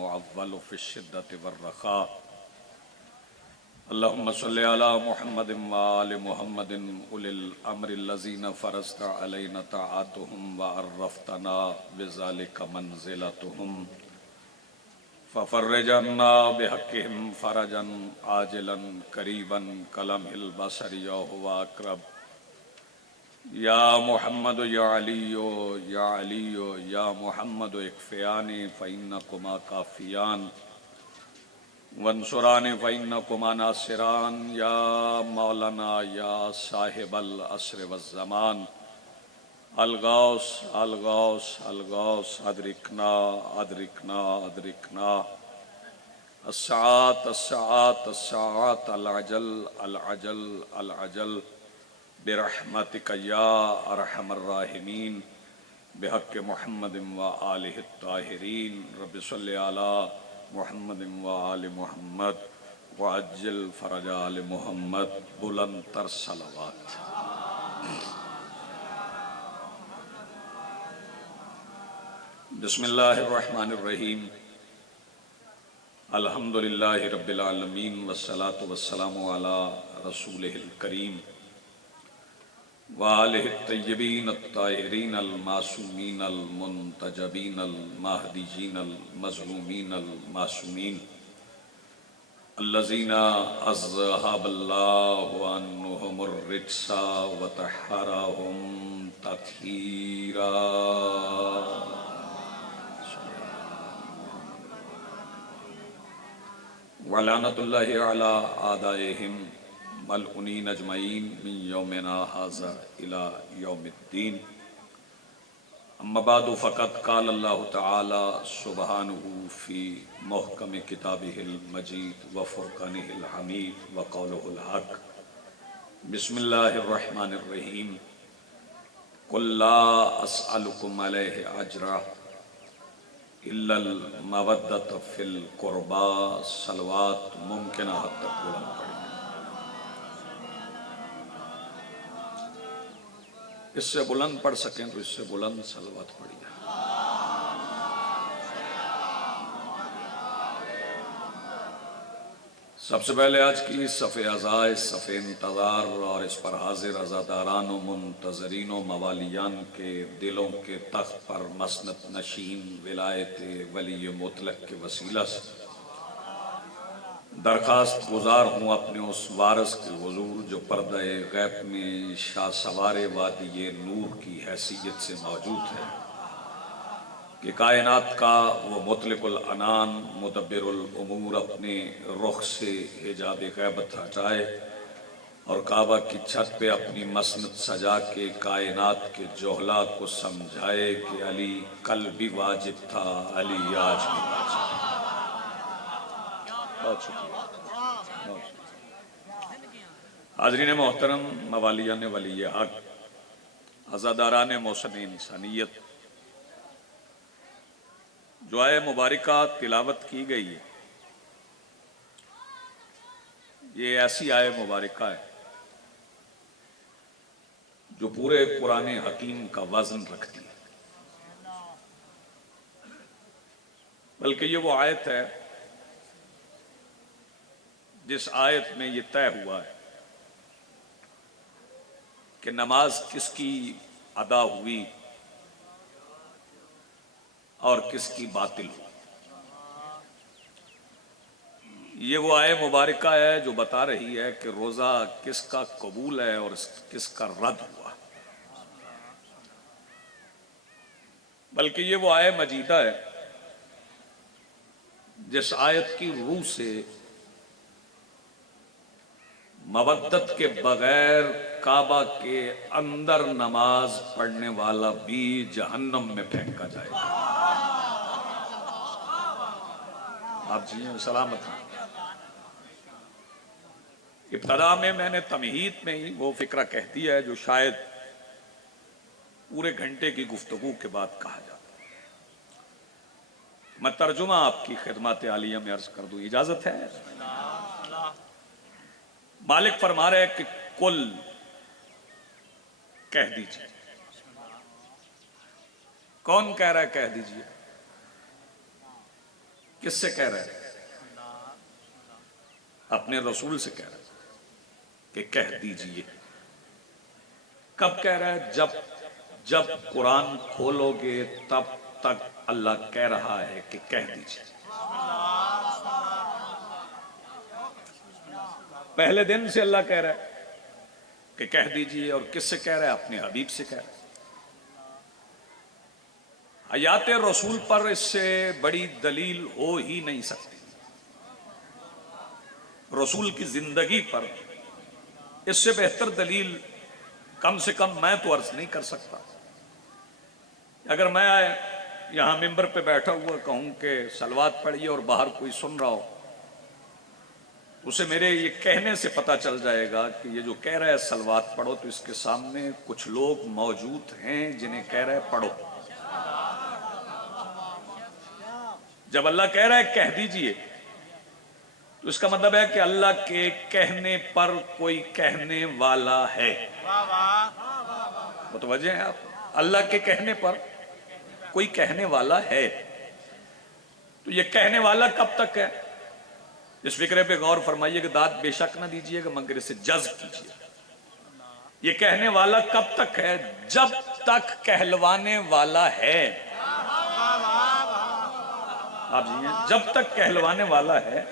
المعول في الشدة والرخاء اللهم صل على محمد وآل محمد أولي الأمر الذين فرضت علينا طاعتهم وعرفتنا بذلك منزلتهم ففرج عنا بحقهم فرجا عاجلا قريبا كلمح البصر وهو أقرب یا محمد یا علی یا محمد اکفیانی فإنکما کافیان وانصرانی فإنکما ناصران یا مولانا یا صاحب العصر والزمان الغوث الغوث الغوث ادرکنا ادرکنا ادرکنا الساعات الساعات الساعات العجل العجل العجل برحمتک یا ارحم الراحمین بحق محمد و آلہ الطاہرین رب صلی علی محمد و آل محمد وعجل فرج آل محمد بلند تر صلوات بسم اللہ الرحمن الرحیم الحمدللہ رب العالمین والصلاة والسلام علی رسولہ الکریم وآلہ الطیبین الطاہرین المعصومین المنتجبین المہدیین المظلومین المعصومین الذین اذہب اللہ عنہم الرجس وطہرہم تطہیرا ولعنۃ اللہ علی اعدائہم ملعونین اجمعین من یومنا ھذا الی یوم الدین اما بعد فقد قال اللہ تعالی سبحانہ فی محکم کتابہ المجید وفرقانہ الحمید وقولہ الحق بسم اللہ الرحمن الرحیم قل لا اسألکم علیہ اجرا الا المودۃ فی القربى صلوات ممکنہ حد تک بلند پڑی اس سے بلند پڑھ سکیں تو اس سے بلند صلوات پڑھیے سب سے پہلے آج کی صف عزاء صف انتظار اور اس پر حاضر عزاداران و منتظرین و موالیان کے دلوں کے تخت پر مسند نشین ولایت ولی مطلق کے وسیلہ سے درخواست گزار ہوں اپنے اس وارث کے حضور جو پردہ غیب میں شاہ سوار وادی نور کی حیثیت سے موجود ہے کہ کائنات کا وہ مطلق العنان مدبر الامور اپنے رخ سے حجاب غیبت ہٹائے اور کعبہ کی چھت پہ اپنی مسند سجا کے کائنات کے جوہلا کو سمجھائے کہ علی کل بھی واجب تھا علی آج بھی واجب ہے۔ بہت شکریہ۔ حاضرین محترم، موالیان ولی حق، عزاداران محسن انسانیت، جو آیہ مبارکہ تلاوت کی گئی ہے یہ ایسی آیہ مبارکہ ہے جو پورے قرآن حکیم کا وزن رکھتی ہے، بلکہ یہ وہ آیت ہے جس آیت میں یہ طے ہوا ہے کہ نماز کس کی ادا ہوئی اور کس کی باطل ہوئی۔ یہ وہ آیہ مبارکہ ہے جو بتا رہی ہے کہ روزہ کس کا قبول ہے اور کس کا رد ہوا، بلکہ یہ وہ آیہ مجیدہ ہے جس آیت کی روح سے مودت کے بغیر کعبہ کے اندر نماز پڑھنے والا بھی جہنم میں پھینکا جائے گا۔ آپ جی سلامت ہیں۔ ابتدا میں نے تمہید میں ہی وہ فکرہ کہہ دیا ہے جو شاید پورے گھنٹے کی گفتگو کے بعد کہا جاتا ہے۔ میں ترجمہ آپ کی خدمات عالیہ میں عرض کر دوں، اجازت ہے؟ مالک فرما رہے کہ کل کہہ دیجئے۔ کون کہہ رہا ہے کہہ دیجئے؟ کس سے کہہ رہا ہے؟ اپنے رسول سے کہہ رہا ہے کہ کہہ دیجئے۔ کب کہہ رہا ہے؟ جب قرآن کھولو گے تب تک اللہ کہہ رہا ہے کہ کہہ دیجئے۔ پہلے دن سے اللہ کہہ رہا ہے کہ کہہ دیجئے، اور کس سے کہہ رہا ہے؟ اپنے حبیب سے کہہ رہا ہے۔ حیات رسول پر اس سے بڑی دلیل ہو ہی نہیں سکتی، رسول کی زندگی پر اس سے بہتر دلیل کم سے کم میں تو عرض نہیں کر سکتا۔ اگر میں یہاں ممبر پہ بیٹھا ہوا کہوں کہ صلوات پڑھیے اور باہر کوئی سن رہا ہو، اسے میرے یہ کہنے سے پتہ چل جائے گا کہ یہ جو کہہ رہا ہے صلوات پڑھو، تو اس کے سامنے کچھ لوگ موجود ہیں جنہیں کہہ رہا ہے پڑھو۔ جب اللہ کہہ رہا ہے کہہ دیجئے، تو اس کا مطلب ہے کہ اللہ کے کہنے پر کوئی کہنے والا ہے۔ متوجہ ہیں آپ؟ اللہ کے کہنے پر کوئی کہنے والا ہے۔ تو یہ کہنے والا کب تک ہے؟ اس فکرے پہ غور فرمائیے کہ داد بے شک نہ دیجئے گا مگر اسے جذب کیجئے۔ یہ کہنے والا کب تک ہے؟ جب تک کہلوانے والا ہے۔ آپ جی، جب تک کہلوانے والا ہے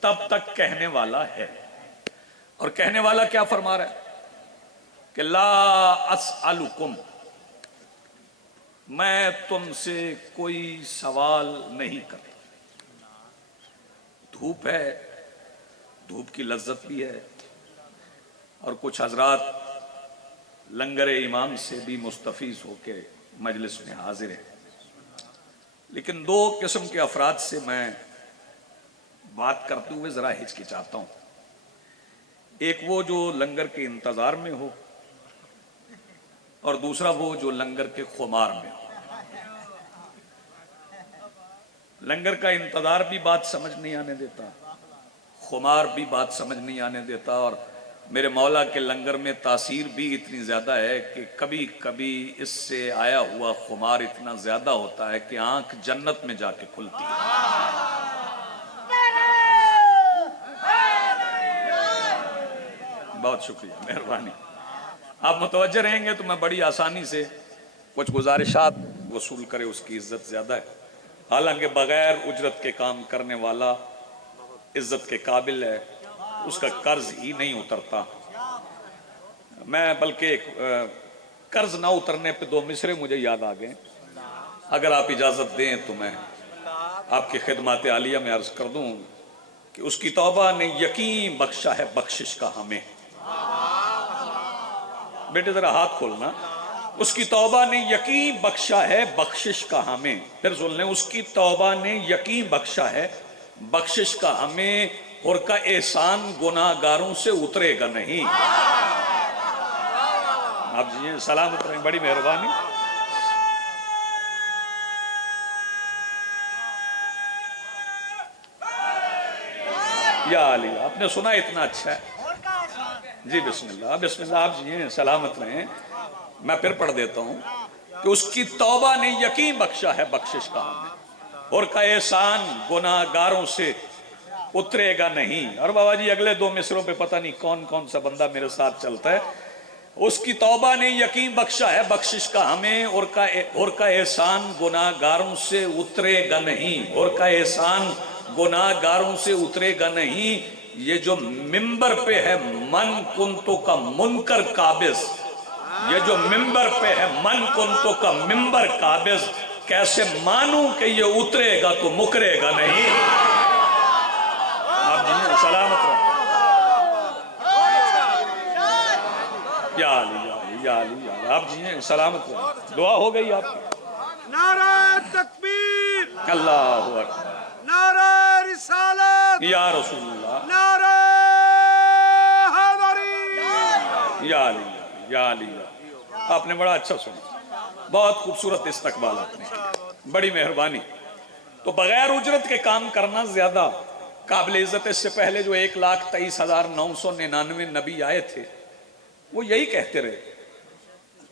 تب تک کہنے والا ہے۔ اور کہنے والا کیا فرما رہا ہے کہ لا اسألکم، میں تم سے کوئی سوال نہیں کرتا۔ دھوپ ہے، دھوپ کی لذت بھی ہے، اور کچھ حضرات لنگر امام سے بھی مستفیض ہو کے مجلس میں حاضر ہیں، لیکن دو قسم کے افراد سے میں بات کرتے ہوئے ذرا ہچکچاتا ہوں۔ ایک وہ جو لنگر کے انتظار میں ہو، اور دوسرا وہ جو لنگر کے خمار میں ہو۔ لنگر کا انتظار بھی بات سمجھ نہیں آنے دیتا، خمار بھی بات سمجھ نہیں آنے دیتا، اور میرے مولا کے لنگر میں تاثیر بھی اتنی زیادہ ہے کہ کبھی کبھی اس سے آیا ہوا خمار اتنا زیادہ ہوتا ہے کہ آنکھ جنت میں جا کے کھلتی ہے۔ بہت شکریہ، مہربانی۔ آپ متوجہ رہیں گے تو میں بڑی آسانی سے کچھ گزارشات وصول کرے، اس کی عزت زیادہ ہے۔ حالانکہ بغیر اجرت کے کام کرنے والا عزت کے قابل ہے، اس کا قرض ہی نہیں اترتا۔ میں بلکہ قرض نہ اترنے پہ دو مصرے مجھے یاد آ گئے، اگر آپ اجازت دیں تو میں آپ کی خدمات عالیہ میں عرض کر دوں کہ اس کی توبہ نے یقین بخشا ہے بخشش کا ہمیں۔ بیٹے ذرا ہاتھ کھولنا۔ اس کی توبہ نے یقین بخشا ہے بخشش کا ہمیں۔ پھر سن لیں، اس کی توبہ نے یقین بخشا ہے بخشش کا ہمیں، اور کا احسان گناہگاروں سے اترے گا نہیں۔ آپ جی سلامت رہیں، بڑی مہربانی۔ یا علی، آپ نے سنا اتنا اچھا ہے جی۔ بسم اللہ، بسم اللہ۔ آپ جی سلامت رہیں۔ میں پھر پڑھ دیتا ہوں کہ اس کی توبہ نے یقین بخشا ہے بخشش کا ہمیں، اور کا احسان گناہگاروں سے اترے گا نہیں۔ اور بابا جی اگلے دو مصروں پہ پتہ نہیں کون کون سا بندہ میرے ساتھ چلتا ہے۔ اس کی توبہ نے یقین بخشا ہے بخشش کا ہمیں، اور کا احسان گناہگاروں سے اترے گا نہیں، اور کا احسان گناہگاروں سے اترے گا نہیں۔ یہ جو ممبر پہ ہے من کنتو کا منکر قابض، یہ جو ممبر پہ ہے من کنتو کا ممبر قابض، کیسے مانوں کہ یہ اترے گا تو مکرے گا نہیں۔ آپ جی سلامت رہو۔ یا علی، یا علی، یا علی، یا علی۔ آپ جی سلامت رہو۔ دعا ہو گئی آپ کی؟ نعرہ تکبیر، اللہ اکبر، نعرہ رسالت، یا رسول اللہ، نعرہ حیدری۔ یا علی، یا علی۔ آپ نے بڑا اچھا سنا، بہت خوبصورت استقبال آپ نے کیا، بڑی مہربانی۔ تو بغیر اجرت کے کام کرنا زیادہ قابل عزت۔ اس سے پہلے جو 1,23,999 نبی آئے تھے وہ یہی کہتے رہے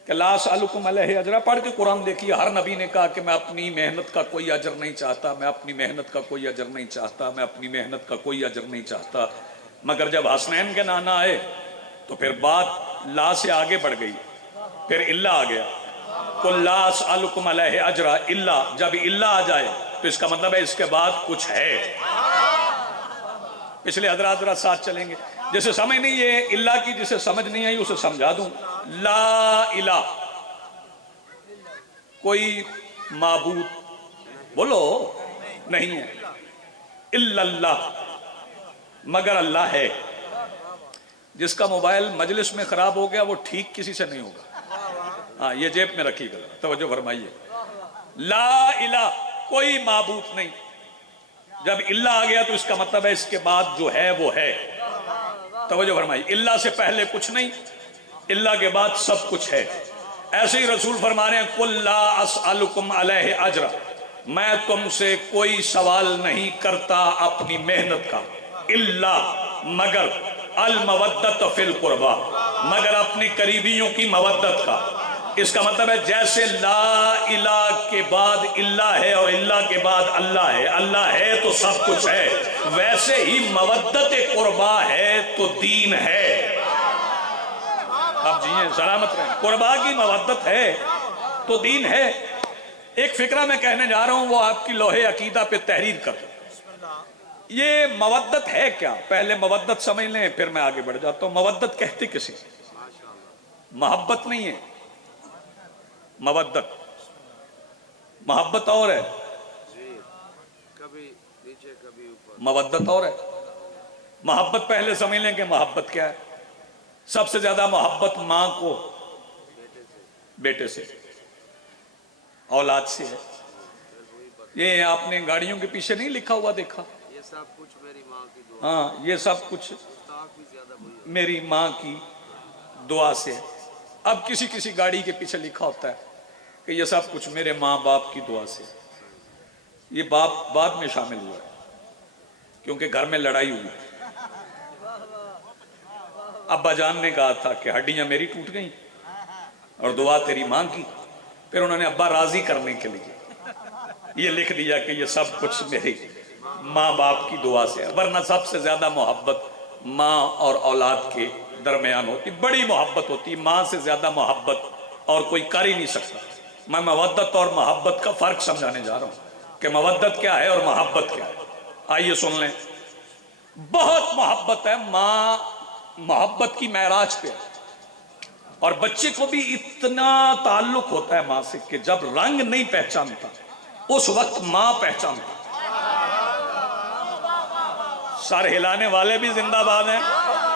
کہ لا اسألکم علیہ اجرا پڑھ کے قرآن دیکھیے، ہر نبی نے کہا کہ میں اپنی محنت کا کوئی اجر نہیں چاہتا، میں اپنی محنت کا کوئی اجر نہیں چاہتا، میں اپنی محنت کا کوئی اجر نہیں چاہتا. مگر جب حسنین کے نانا آئے تو پھر بات لا سے آگے بڑھ گئی، پھر الا آ گیا. قل لا اسألکم علیہ اجرا الا، جب الا آ جائے تو اس کا مطلب ہے اس کے بعد کچھ ہے. پچھلے حضرات ذرا ساتھ چلیں گے. جسے سمجھ نہیں ہے الا کی، جسے سمجھ نہیں آئی اسے سمجھا دوں. لا الہ، کوئی معبود بولو نہیں ہے، الا اللہ، مگر اللہ ہے. جس کا موبائل مجلس میں خراب ہو گیا وہ ٹھیک کسی سے نہیں ہوگا. ہاں یہ جیب میں رکھی گا، توجہ فرمائیے. لا الہ، کوئی معبود نہیں. جب الا آ گیا تو اس کا مطلب ہے اس کے بعد جو ہے وہ ہے. توجہ فرمائیے. الا سے پہلے کچھ نہیں، الا کے بعد سب کچھ ہے. ایسے ہی رسول فرما رہے ہیں قل لا اسألکم علیہ اجرا، میں تم سے کوئی سوال نہیں کرتا اپنی محنت کا، الا، مگر، المودت فی القربہ، مگر اپنی قریبیوں کی مودت کا. اس کا مطلب ہے جیسے لا الہ کے بعد الا ہے اور الا کے بعد اللہ ہے، اللہ ہے تو سب کچھ ہے، ویسے ہی مودت قربا ہے تو دین ہے. آپ جیئیں سلامت رہیں. قربا کی مودت ہے تو دین ہے. ایک فکرہ میں کہنے جا رہا ہوں، وہ آپ کی لوح عقیدہ پہ تحریر کر دوں. یہ مودت ہے کیا؟ پہلے مودت سمجھ لیں پھر میں آگے بڑھ جاتا ہوں. مودت کہتے کسے؟ محبت نہیں ہے مودت. محبت اور ہے، مودت اور ہے. محبت پہلے سمجھ لیں کہ محبت کیا ہے. سب سے زیادہ محبت ماں کو بیٹے سے، اولاد سے ہے. یہ آپ نے گاڑیوں کے پیچھے نہیں لکھا ہوا دیکھا؟ یہ سب کچھ میری ماں کی دعا. ہاں، یہ سب کچھ میری ماں کی دعا سے. اب کسی کسی گاڑی کے پیچھے لکھا ہوتا ہے کہ یہ سب کچھ میرے ماں باپ کی دعا سے. یہ باپ بعد میں شامل ہوا ہے کیونکہ گھر میں لڑائی ہوئی. ابا جان نے کہا تھا کہ ہڈیاں میری ٹوٹ گئیں اور دعا تیری ماں کی. پھر انہوں نے ابا راضی کرنے کے لیے یہ لکھ دیا کہ یہ سب کچھ میری ماں باپ کی دعا سے ہے. ورنہ سب سے زیادہ محبت ماں اور اولاد کے درمیان ہوتی، بڑی محبت ہوتی. ماں سے زیادہ محبت اور کوئی کر ہی نہیں سکتا. میں مودت اور محبت کا فرق سمجھانے جا رہا ہوں کہ مودت کیا ہے اور محبت کیا ہے. آئیے سن لیں. بہت محبت ہے، ماں محبت کی معراج پہ، اور بچے کو بھی اتنا تعلق ہوتا ہے ماں سے کہ جب رنگ نہیں پہچانتا اس وقت ماں پہچانتا. سر ہلانے والے بھی زندہ باد ہیں،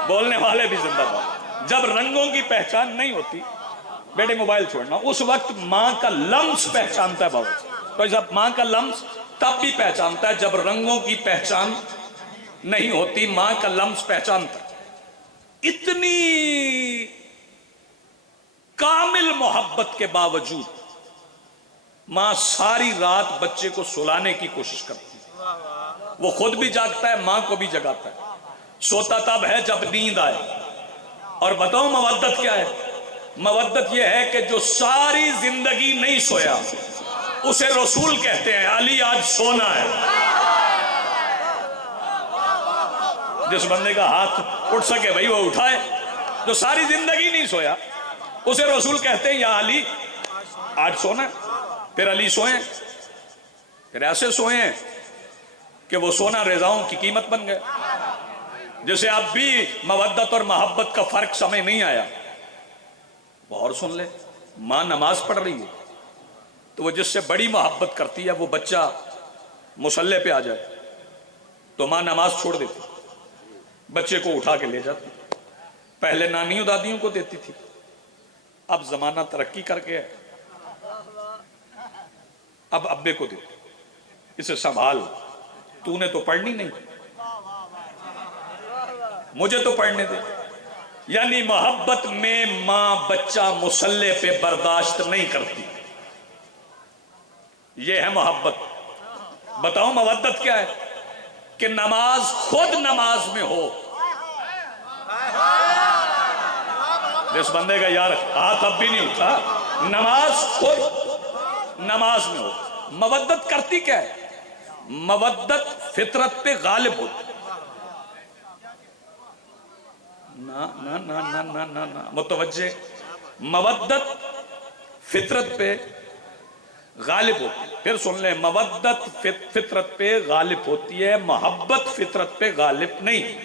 بولنے والے بھی زندہ باد. جب رنگوں کی پہچان نہیں ہوتی، بیٹے موبائل چھوڑنا، اس وقت ماں کا لمس پہچانتا ہے بابا. تو جب ماں کا لمس تب بھی پہچانتا ہے جب رنگوں کی پہچان نہیں ہوتی، ماں کا لمس پہچانتا ہے. اتنی کامل محبت کے باوجود ماں ساری رات بچے کو سلانے کی کوشش کرتی ہے. وہ خود بھی جاگتا ہے، ماں کو بھی جگاتا ہے. سوتا تب ہے جب نیند آئے. اور بتاؤ مودت کیا ہے؟ مودت یہ ہے کہ جو ساری زندگی نہیں سویا اسے رسول کہتے ہیں علی آج سونا ہے. جس بندے کا ہاتھ اٹھ سکے بھائی وہ اٹھائے. جو ساری زندگی نہیں سویا اسے رسول کہتے ہیں یا علی آج سونا ہے. پھر علی سوئیں، پھر ایسے سوئیں کہ وہ سونا رضاؤں کی قیمت بن گئے. جسے آپ بھی مودت اور محبت کا فرق سمجھ نہیں آیا، اور سن لے. ماں نماز پڑھ رہی ہے تو وہ جس سے بڑی محبت کرتی ہے، وہ بچہ مصلی پہ آ جائے تو ماں نماز چھوڑ دیتی، بچے کو اٹھا کے لے جاتی. پہلے نانیوں دادیوں کو دیتی تھی، اب زمانہ ترقی کر کے ہے، اب ابے کو دیتی. اسے سنبھال، تو نے تو پڑھنی نہیں، مجھے تو پڑھنے دے. یعنی محبت میں ماں بچہ مصلی پہ برداشت نہیں کرتی. یہ ہے محبت. بتاؤ مودت کیا ہے؟ کہ نماز خود نماز میں ہو. اس بندے کا یار ہاتھ اب بھی نہیں اٹھا. نماز خود نماز میں ہو. مودت کرتی کیا ہے؟ مودت فطرت پہ غالب ہوتی. نا متوجہ. مودت فطرت پہ غالب ہوتی ہے. پھر سن لیں, مودت فطرت پہ غالب ہوتی ہے, محبت فطرت پہ غالب نہیں.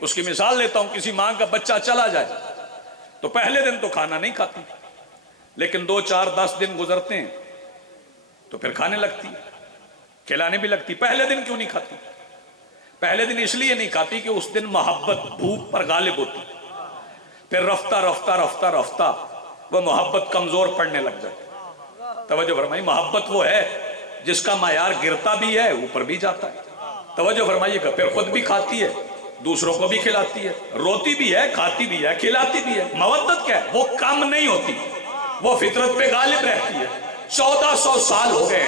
اس کی مثال لیتا ہوں. کسی ماں کا بچہ چلا جائے تو پہلے دن تو کھانا نہیں کھاتی, لیکن 2 4 10 دن گزرتے ہیں تو پھر کھانے لگتی, کھلانے بھی لگتی. پہلے دن کیوں نہیں کھاتی؟ پہلے دن اس لیے نہیں کھاتی کہ اس دن محبت بھوک پر غالب ہوتی. پھر رفتہ رفتہ رفتہ رفتہ وہ محبت کمزور پڑنے لگ جاتی. توجہ فرمائیے. محبت وہ ہے جس کا معیار گرتا بھی ہے اوپر بھی جاتا ہے. توجہ فرمائیے گا. پھر خود بھی کھاتی ہے, دوسروں کو بھی کھلاتی ہے, روتی بھی ہے, کھاتی بھی ہے, کھلاتی بھی ہے. مودت کیا ہے؟ وہ کم نہیں ہوتی, وہ فطرت پہ غالب رہتی ہے. 1400 سال ہو گئے.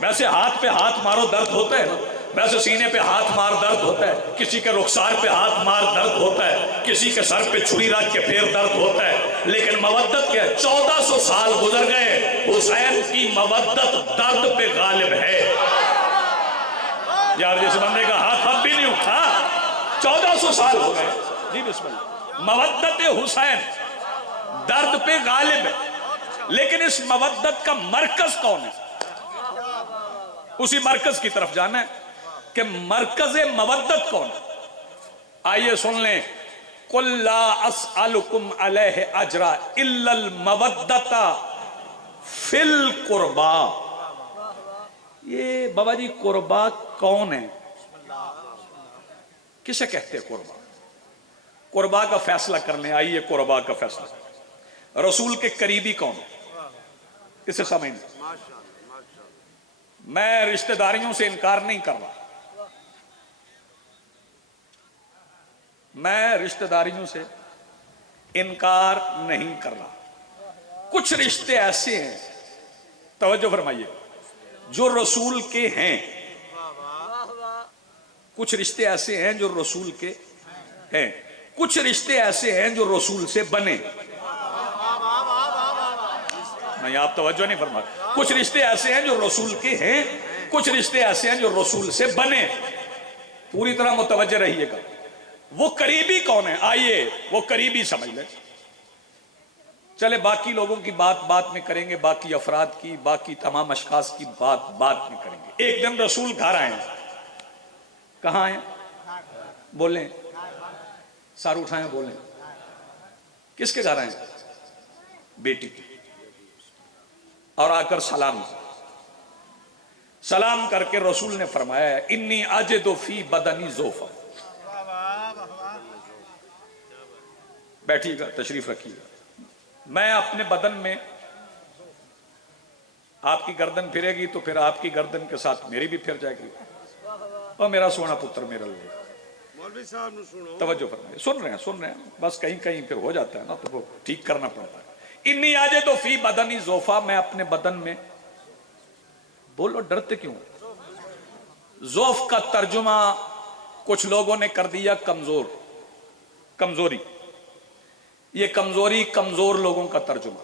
ویسے ہاتھ پہ ہاتھ مارو درد ہوتا ہے, ویسے سینے پہ ہاتھ مار درد ہوتا ہے, کسی کے رخسار پہ ہاتھ مار درد ہوتا ہے, کسی کے سر پہ چھری رکھ کے پھر درد ہوتا ہے. لیکن مودت کیا ہے؟ 1400 سال گزر گئے, حسین کی مودت درد پہ غالب ہے. یار جس بندے کا ہاتھ اب بھی نہیں اٹھا, 1400 سال ہو گئے. جی بسم اللہ. مودت حسین درد پہ غالب ہے, لیکن اس مودت کا مرکز کون ہے؟ اسی مرکز کی طرف جانا ہے کہ مرکز مودت کون ہے. آئیے سن لیں. قُلْ لَا أَسْأَلُكُمْ عَلَيْهِ أَجْرًا إِلَّا الْمَوَدَّةَ فِي الْقُرْبَى. یہ بابا جی قربا کون ہے؟ کسے کہتے ہیں قربا؟ قربا کا فیصلہ کر لیں. آئیے قربا کا فیصلہ. رسول کے قریبی کون ہے؟ اسے سمجھیں. میں رشتہ داریوں سے انکار نہیں کر رہا, میں رشتہ داریوں سے انکار نہیں کر رہا. کچھ رشتے ایسے ہیں, توجہ فرمائیے, جو رسول کے ہیں. کچھ رشتے ایسے ہیں جو رسول کے ہیں, کچھ رشتے ایسے ہیں جو رسول سے بنے. نہیں, آپ توجہ نہیں فرما. کچھ رشتے ایسے ہیں جو رسول کے ہیں, کچھ رشتے ایسے ہیں جو رسول سے بنے. پوری طرح متوجہ رہیے گا. وہ قریبی کون ہے؟ آئیے وہ قریبی سمجھ لیں. چلے باقی لوگوں کی بات میں کریں گے, باقی افراد کی, باقی تمام اشخاص کی بات میں کریں گے. ایک دن رسول گھر آئے. کہاں آئے؟ بولیں, سار اٹھائیں, بولیں. کس کے گھر آئے؟ بیٹی کی. اور آ کر سلام کر کے رسول نے فرمایا, انی اجد فی بدنی ضعفا. بیٹھیے گا, تشریف رکھیے گا. میں اپنے بدن میں, آپ کی گردن پھرے گی تو پھر آپ کی گردن کے ساتھ میری بھی پھر جائے گی. اور میرا سونا پتر میرا لے. مولوی صاحب نے سنو, توجہ فرمائیے. سن رہے ہیں, بس کہیں پھر ہو جاتا ہے نا, تو وہ ٹھیک کرنا پڑتا ہے. انی اجد فی بدنی ضعفا, میں اپنے بدن میں. بولو ڈرتے کیوں؟ ضعف کا ترجمہ کچھ لوگوں نے کر دیا کمزوری. یہ کمزوری کمزور لوگوں کا ترجمہ.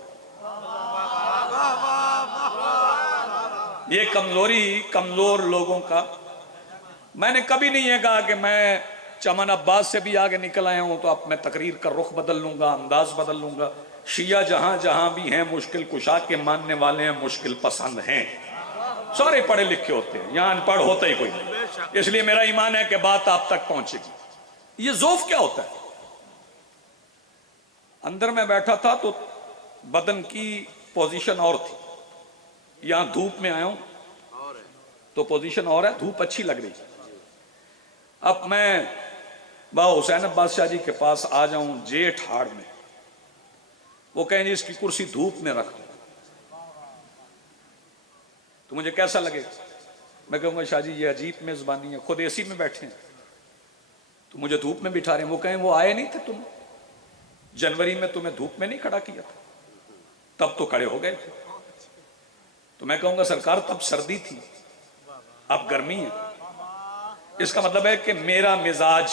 یہ کمزوری کمزور لوگوں کا. میں نے کبھی نہیں یہ کہا کہ میں چمن عباس سے بھی آگے نکل آیا ہوں تو اب میں تقریر کا رخ بدل لوں گا, انداز بدل لوں گا. شیعہ جہاں بھی ہیں مشکل کشا کے ماننے والے ہیں, مشکل پسند ہیں. سارے پڑھے لکھے ہوتے ہیں, یہاں ان پڑھ ہوتا ہی کوئی نہیں. اس لیے میرا ایمان ہے کہ بات آپ تک پہنچے گی. یہ ضعف کیا ہوتا ہے؟ اندر میں بیٹھا تھا تو بدن کی پوزیشن اور تھی. یہاں دھوپ میں آیا ہوں تو پوزیشن اور ہے, دھوپ اچھی لگ رہی. اب میں با حسین عباس شاہ جی کے پاس آ جاؤں جیٹھ ہاڑ میں, وہ کہیں جی اس کی کرسی دھوپ میں رکھ دو, تو مجھے کیسا لگے؟ میں کہوں گا شاہ جی یہ عجیب میزبانی ہے, خود اے سی میں بیٹھے ہیں تو مجھے دھوپ میں بٹھا رہے ہیں. وہ کہیں وہ آئے نہیں تھے, تم جنوری میں تمہیں دھوپ میں نہیں کھڑا کیا تھا, تب تو کھڑے ہو گئے تھے. تو میں کہوں گا سرکار تب سردی تھی, اب گرمی ہے. اس کا مطلب ہے کہ میرا مزاج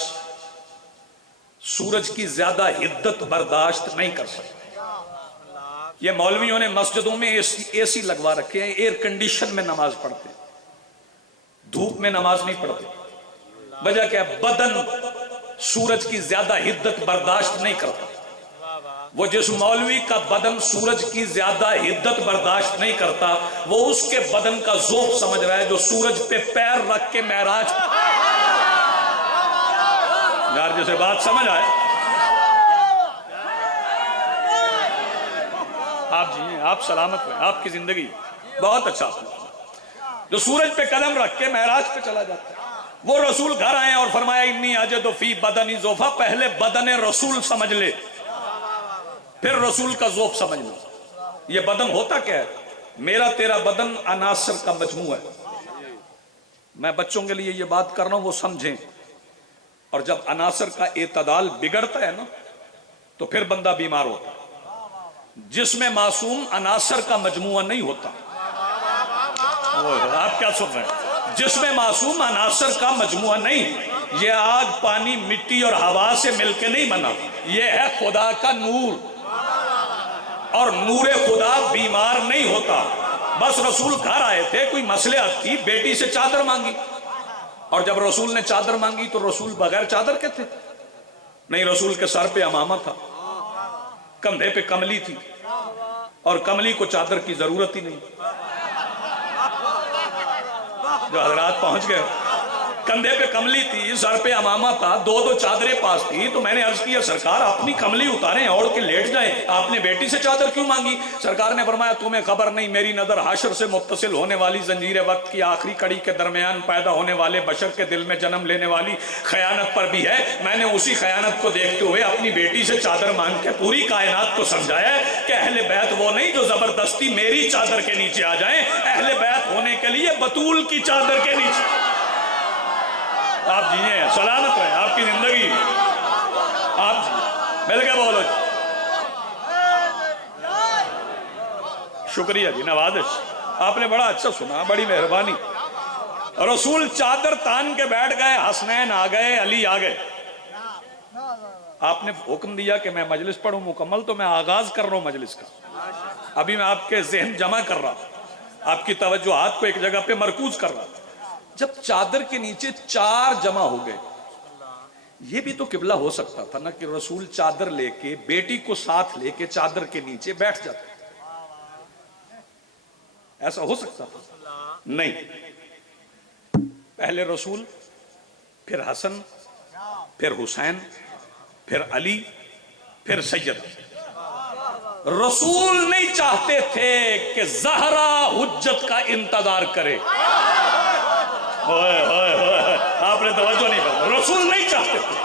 سورج کی زیادہ حدت برداشت نہیں کر سکتا. یہ مولویوں نے مسجدوں میں اے سی لگوا رکھے ہیں، ایئر کنڈیشن میں نماز پڑھتے ہیں، دھوپ میں نماز نہیں پڑھتے۔ وجہ کیا ہے؟ بدن سورج کی زیادہ حدت برداشت نہیں کرتا۔ وہ جس مولوی کا بدن سورج کی زیادہ حدت برداشت نہیں کرتا، وہ اس کے بدن کا ذوق سمجھ رہا ہے جو سورج پہ پیر رکھ کے معراج۔ یار جیسے بات سمجھ آئے آپ جی ہیں، آپ سلامت ہوئے، آپ کی زندگی بہت اچھا، جو سورج پہ قدم رکھ کے معراج پہ چلا جاتا ہے۔ وہ رسول گھر آئے اور فرمایا انی اجد فی بدنی ذوفا، پہلے بدن رسول سمجھ لے پھر رسول کا ذوق سمجھنا۔ یہ بدن ہوتا کیا ہے؟ میرا تیرا بدن عناصر کا مجموعہ ہے۔ میں بچوں کے لیے یہ بات کر رہا ہوں، وہ سمجھیں۔ اور جب عناصر کا اعتدال بگڑتا ہے نا تو پھر بندہ بیمار ہوتا ہے۔ جسم معصوم عناصر کا مجموعہ نہیں ہوتا۔ آپ کیا سن رہے ہیں؟ جسم معصوم عناصر کا مجموعہ نہیں۔ یہ آگ، پانی، مٹی اور ہوا سے مل کے نہیں بنا، یہ ہے خدا کا نور، اور نور خدا بیمار نہیں ہوتا۔ بس رسول گھر آئے تھے، کوئی مصلحت تھی، بیٹی سے چادر مانگی، اور جب رسول نے چادر مانگی تو رسول بغیر چادر کے تھے؟ نہیں، رسول کے سر پہ امامہ تھا، کندھے پہ کملی تھی، اور کملی کو چادر کی ضرورت ہی نہیں۔ جو حضرات پہنچ گئے، کندھے پہ کملی تھی، سر پہ امامہ تھا، دو چادریں پاس تھی، تو میں نے عرض کیا سرکار اپنی کملی اتاریں، اوڑھ کے لیٹ جائیں، آپ نے بیٹی سے چادر کیوں مانگی؟ سرکار نے فرمایا تمہیں خبر نہیں، میری نظر حشر سے متصل ہونے والی زنجیر وقت کی آخری کڑی کے درمیان پیدا ہونے والے بشر کے دل میں جنم لینے والی خیانت پر بھی ہے۔ میں نے اسی خیانت کو دیکھتے ہوئے اپنی بیٹی سے چادر مانگ کے پوری کائنات کو سمجھایا ہے کہ اہل بیت وہ نہیں جو زبردستی میری چادر کے نیچے آ جائیں، اہل بیت ہونے کے لیے بطول کی چادر کے نیچے۔ آپ جیئے، سلامت رہے، آپ کی زندگی آپ مل کے بولو۔ شکریہ جی، نوازش، آپ نے بڑا اچھا سنا، بڑی مہربانی۔ رسول چادر تان کے بیٹھ گئے، حسنین آ گئے، علی آ گئے۔ آپ نے حکم دیا کہ میں مجلس پڑھوں مکمل، تو میں آغاز کر رہا ہوں مجلس کا۔ ابھی میں آپ کے ذہن جمع کر رہا ہوں، آپ کی توجہات کو ایک جگہ پہ مرکوز کر رہا ہوں۔ جب چادر کے نیچے 4 جمع ہو گئے، یہ بھی تو قبلہ ہو سکتا تھا نا کہ رسول چادر لے کے بیٹی کو ساتھ لے کے چادر کے نیچے بیٹھ جاتے۔ ایسا ہو سکتا تھا؟ نہیں۔ پہلے رسول، پھر حسن، پھر حسین، پھر علی، پھر سیدہ۔ رسول نہیں چاہتے تھے کہ زہرا حجت کا انتظار کرے۔ آپ نے توجہ نہیں کرا۔ رسول نہیں چاہتے تھے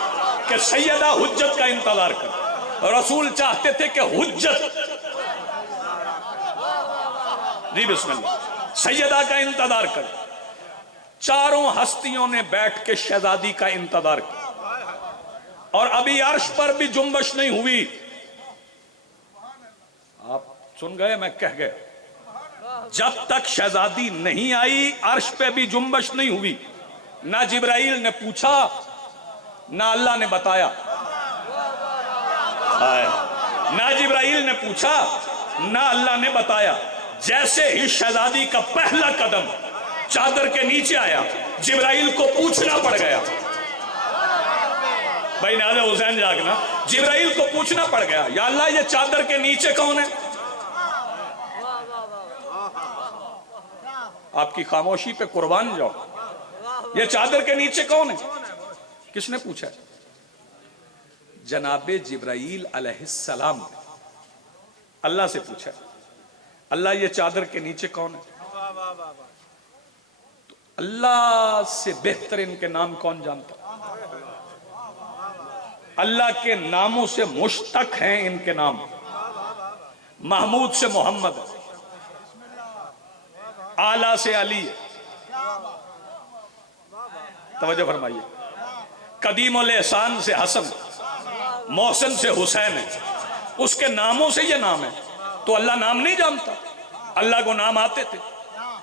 کہ سیدہ حجت کا انتظار کرے، رسول چاہتے تھے کہ حجت، جی بسم اللہ، سیدہ کا انتظار کرے۔ چاروں ہستیوں نے بیٹھ کے شہزادی کا انتظار کیا، اور ابھی عرش پر بھی جنبش نہیں ہوئی۔ آپ سن گئے، میں کہہ گیا، جب تک شہزادی نہیں آئی عرش پہ بھی جنبش نہیں ہوئی۔ نہ جبرائیل نے پوچھا، نہ اللہ نے بتایا۔ نہ جبرائیل نے پوچھا، نہ اللہ نے بتایا۔ جیسے ہی شہزادی کا پہلا قدم چادر کے نیچے آیا، جبرائیل کو پوچھنا پڑ گیا۔ بھائی نازا حسین جاگنا، جبرائیل کو پوچھنا پڑ گیا، یا اللہ یہ چادر کے نیچے کون ہے؟ آپ کی خاموشی پہ قربان جاؤ، یہ چادر کے نیچے کون ہے؟ کس نے پوچھا؟ جناب جبرائیل علیہ السلام اللہ سے پوچھا، اللہ یہ چادر کے نیچے کون ہے؟ تو اللہ سے بہتر ان کے نام کون جانتا؟ اللہ کے ناموں سے مشتق ہیں ان کے نام، محمود سے محمد، اعلیٰ سے علی، توجہ فرمائیے، قدیم الاحسان سے حسن، محسن سے حسین ہے، اس کے ناموں سے یہ نام ہے۔ تو اللہ نام نہیں جانتا؟ اللہ کو نام آتے تھے،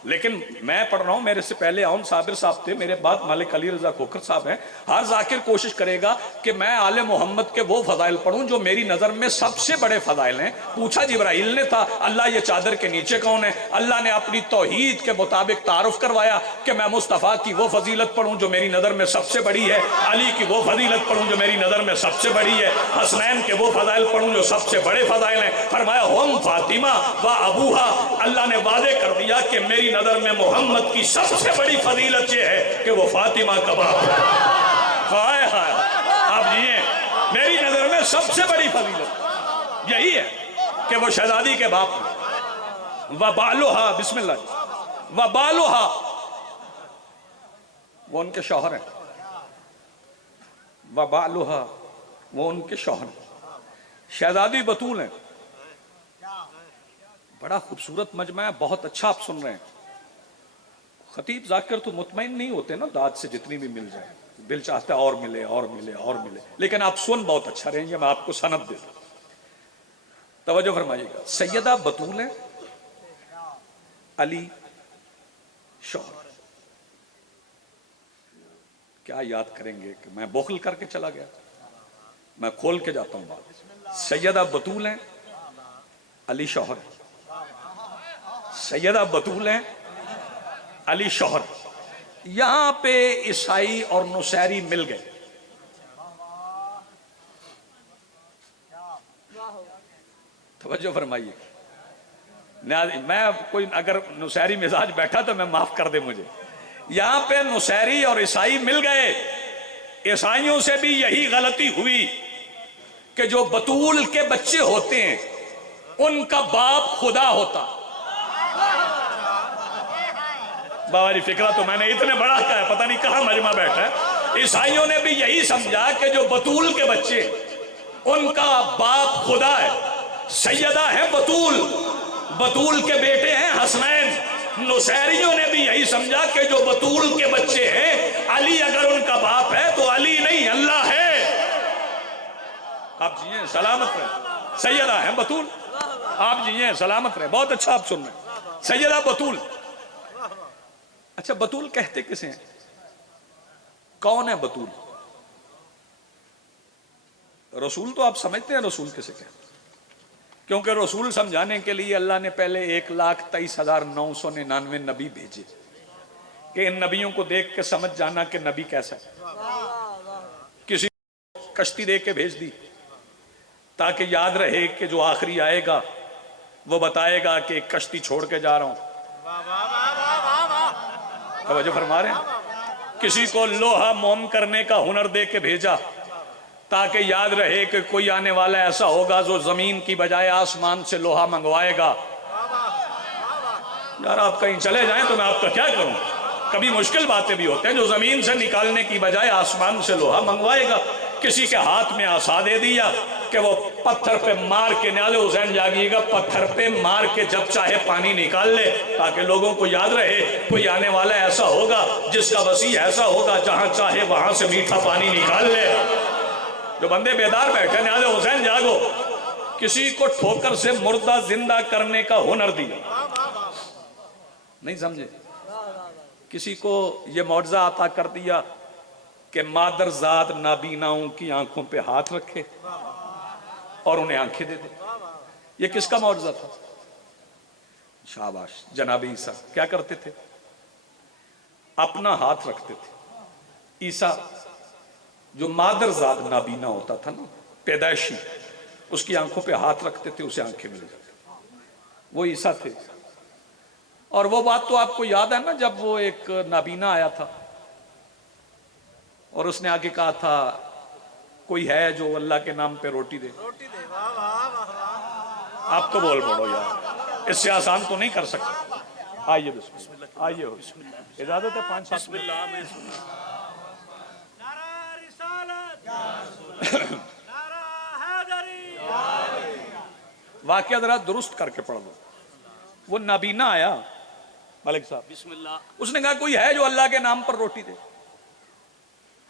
لیکن میں پڑھ رہا ہوں، میرے سے پہلے اون صابر صاحب تھے، میرے بعد ملک علی رضا کھوکھر صاحب ہیں. ہر ذاکر کوشش کرے گا کہ میں آل محمد کے وہ فضائل پڑھوں جو میری نظر میں سب سے بڑے فضائل ہیں. پوچھا جبرائیل نے تھا اللہ یہ چادر کے نیچے کون ہے؟ اللہ نے اپنی توحید کے مطابق تعارف کروایا کہ میں مصطفیٰ کی وہ فضیلت پڑھوں جو میری نظر میں سب سے بڑی ہے، علی کی وہ فضیلت پڑھوں جو میری نظر میں سب سے بڑی ہے، حسنین کے وہ فضائل پڑھوں جو سب سے بڑے فضائل ہیں. فرمایا ہم فاطمہ و ابوہا. اللہ نے واضح کر دیا کہ میری نظر میں محمد کی سب سے بڑی فضیلت یہ ہے کہ وہ فاطمہ کا باپ ہے. ہائے ہائے آپ جیئے، میری نظر میں سب سے بڑی فضیلت یہی ہے کہ وہ شہزادی کے باپ ہیں. وبالوہا، بسم اللہ، وبالوہا، وہ ان کے شوہر ہیں. وبالوہا، وہ ان کے شوہر ہیں. شہزادی بطول ہیں. بڑا خوبصورت مجمع ہے، بہت اچھا آپ سن رہے ہیں. خطیب ذاکر تو مطمئن نہیں ہوتے نا داد سے جتنی بھی مل جائے، دل چاہتا ہے اور ملے اور ملے اور ملے، لیکن آپ سن بہت اچھا رہیں گے. میں آپ کو سند دیتا ہوں، توجہ فرمائیے گا. سیدہ بطول ہیں، علی شوہر. کیا یاد کریں گے کہ میں بخل کر کے چلا گیا؟ میں کھول کے جاتا ہوں بات. سیدہ بطول ہیں، علی شوہر. سیدہ بطول ہیں، علی شوہر. یہاں پہ عیسائی اور نصیری مل گئے. توجہ فرمائیے. میں کوئی اگر نصیری مزاج بیٹھا تو میں معاف کر دے مجھے. یہاں پہ نصیری اور عیسائی مل گئے. عیسائیوں سے بھی یہی غلطی ہوئی کہ جو بطول کے بچے ہوتے ہیں ان کا باپ خدا ہوتا. بابا جی فکرہ تو میں نے اتنے بڑا کہا ہے، پتہ نہیں کہاں مجمع بیٹھا ہے. عیسائیوں نے بھی یہی سمجھا کہ جو بطول کے بچے ان کا باپ خدا ہے. سیدہ ہے بطول، بطول کے بیٹے ہیں حسنین. نصیریوں نے بھی یہی سمجھا کہ جو بطول کے بچے ہیں علی اگر ان کا باپ ہے تو علی نہیں اللہ ہے. آپ جی ہیں سلامت رہے. سیدہ ہیں بطول، آپ جی ہیں سلامت رہے. بہت اچھا آپ سن رہے ہیں. سیدہ بطول. اچھا بطول کہتے کسے ہیں؟ کون ہے بطول؟ رسول تو آپ سمجھتے ہیں رسول کسے کہتے ہیں، کیونکہ رسول سمجھانے کے لیے اللہ نے پہلے 1,23,999 نبی بھیجے کہ ان نبیوں کو دیکھ کے سمجھ جانا کہ نبی کیسا ہے. کسی کشتی دے کے بھیج دی تاکہ یاد رہے کہ جو آخری آئے گا وہ بتائے گا کہ ایک کشتی چھوڑ کے جا رہا ہوں. توجہ فرما رہے ہیں. کسی کو لوہا موم کرنے کا ہنر دے کے بھیجا تاکہ یاد رہے کہ کوئی آنے والا ایسا ہوگا جو زمین کی بجائے آسمان سے لوہا منگوائے گا. یار آپ کہیں چلے جائیں تو میں آپ کا کیا کروں. کبھی مشکل باتیں بھی ہوتے ہیں، جو زمین سے نکالنے کی بجائے آسمان سے لوہا منگوائے گا. کسی کے ہاتھ میں عصا دے دیا کہ وہ پتھر پہ مار کے، نالے حسین جاگیے گا، پتھر پہ مار کے جب چاہے پانی نکال لے تاکہ لوگوں کو یاد رہے کوئی آنے والا ایسا ہوگا جس کا وسیع ایسا ہوگا جہاں چاہے وہاں سے میٹھا پانی نکال لے. جو بندے بیدار بیٹھے نالے حسین جاگو. کسی کو ٹھوکر سے مردہ زندہ کرنے کا ہنر دیا. نہیں سمجھے؟ کسی کو یہ معجزہ عطا کر دیا کہ مادر ذات نابیناؤں کی آنکھوں پہ ہاتھ رکھے اور انہیں آنکھیں دے دے. یہ کس کا معجزہ تھا؟ شاباش. جناب عیسیٰ کیا کرتے تھے؟ اپنا ہاتھ رکھتے تھے. عیسیٰ جو مادر ذات نابینا ہوتا تھا نا، پیدائشی، اس کی آنکھوں پہ ہاتھ رکھتے تھے، اسے آنکھیں مل جاتی. وہ عیسیٰ تھے. اور وہ بات تو آپ کو یاد ہے نا جب وہ ایک نابینا آیا تھا اور اس نے آگے کہا تھا کوئی ہے جو اللہ کے نام پہ روٹی دے. آپ تو بول پڑو یار، اس سے آسان تو نہیں کر سکتے. آئیے بسم اللہ. آئیے ہو اجازت ہے 5-7 منٹ. واقعہ ذرا درست کر کے پڑھ دو. وہ نابینا آیا ملک صاحب، بسم اللہ. اس نے کہا کوئی ہے جو اللہ کے نام پر روٹی دے.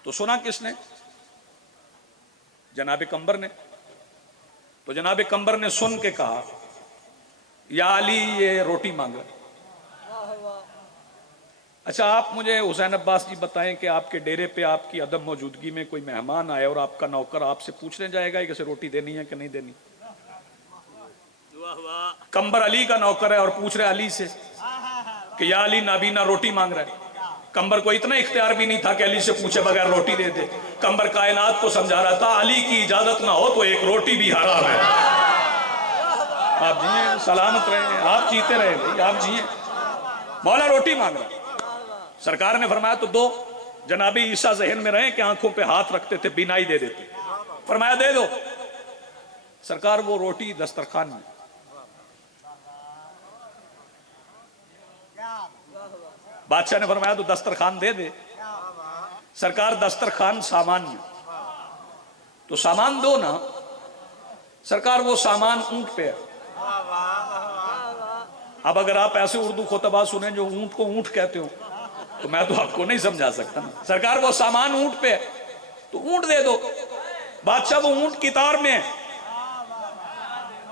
تو سنا کس نے؟ جناب قمبر نے. تو جناب قمبر نے سن کے کہا یا علی یہ روٹی مانگا. اچھا آپ مجھے حسین عباس جی بتائیں کہ آپ کے ڈیرے پہ آپ کی عدم موجودگی میں کوئی مہمان آئے اور آپ کا نوکر آپ سے پوچھنے جائے گا کہ اسے روٹی دینی ہے کہ نہیں دینی؟ کمبر علی کا نوکر ہے اور پوچھ رہے علی سے کہ یا علی نابینا روٹی مانگ رہا ہے. کمبر کو اتنا اختیار بھی نہیں تھا کہ علی سے پوچھے بغیر روٹی دے دے. کمبر کائنات کو سمجھا رہا تھا علی کی اجازت نہ ہو تو ایک روٹی بھی حرام ہے. آپ جیئیں سلامت رہیں, آپ جیتے رہے بھائی, آپ جیئیں. مولا روٹی مانگ رہا ہے. سرکار نے فرمایا تو دو. جناب عیسیٰ ذہن میں رہیں کہ آنکھوں پہ ہاتھ رکھتے تھے بینائی دے دیتے. فرمایا دے دو. سرکار وہ روٹی دسترخوان میں. بادشاہ نے فرمایا تو دسترخوان دے دے. سرکار دسترخوان سامان میں. تو سامان دو نا. سرکار وہ سامان اونٹ پہ ہے. اب اگر آپ ایسے اردو خطبہ سنیں جو اونٹ کو اونٹ کہتے ہو تو میں تو آپ کو نہیں سمجھا سکتا. سرکار وہ سامان اونٹ پہ ہے تو اونٹ دے دو. بادشاہ وہ اونٹ کتار میں ہے.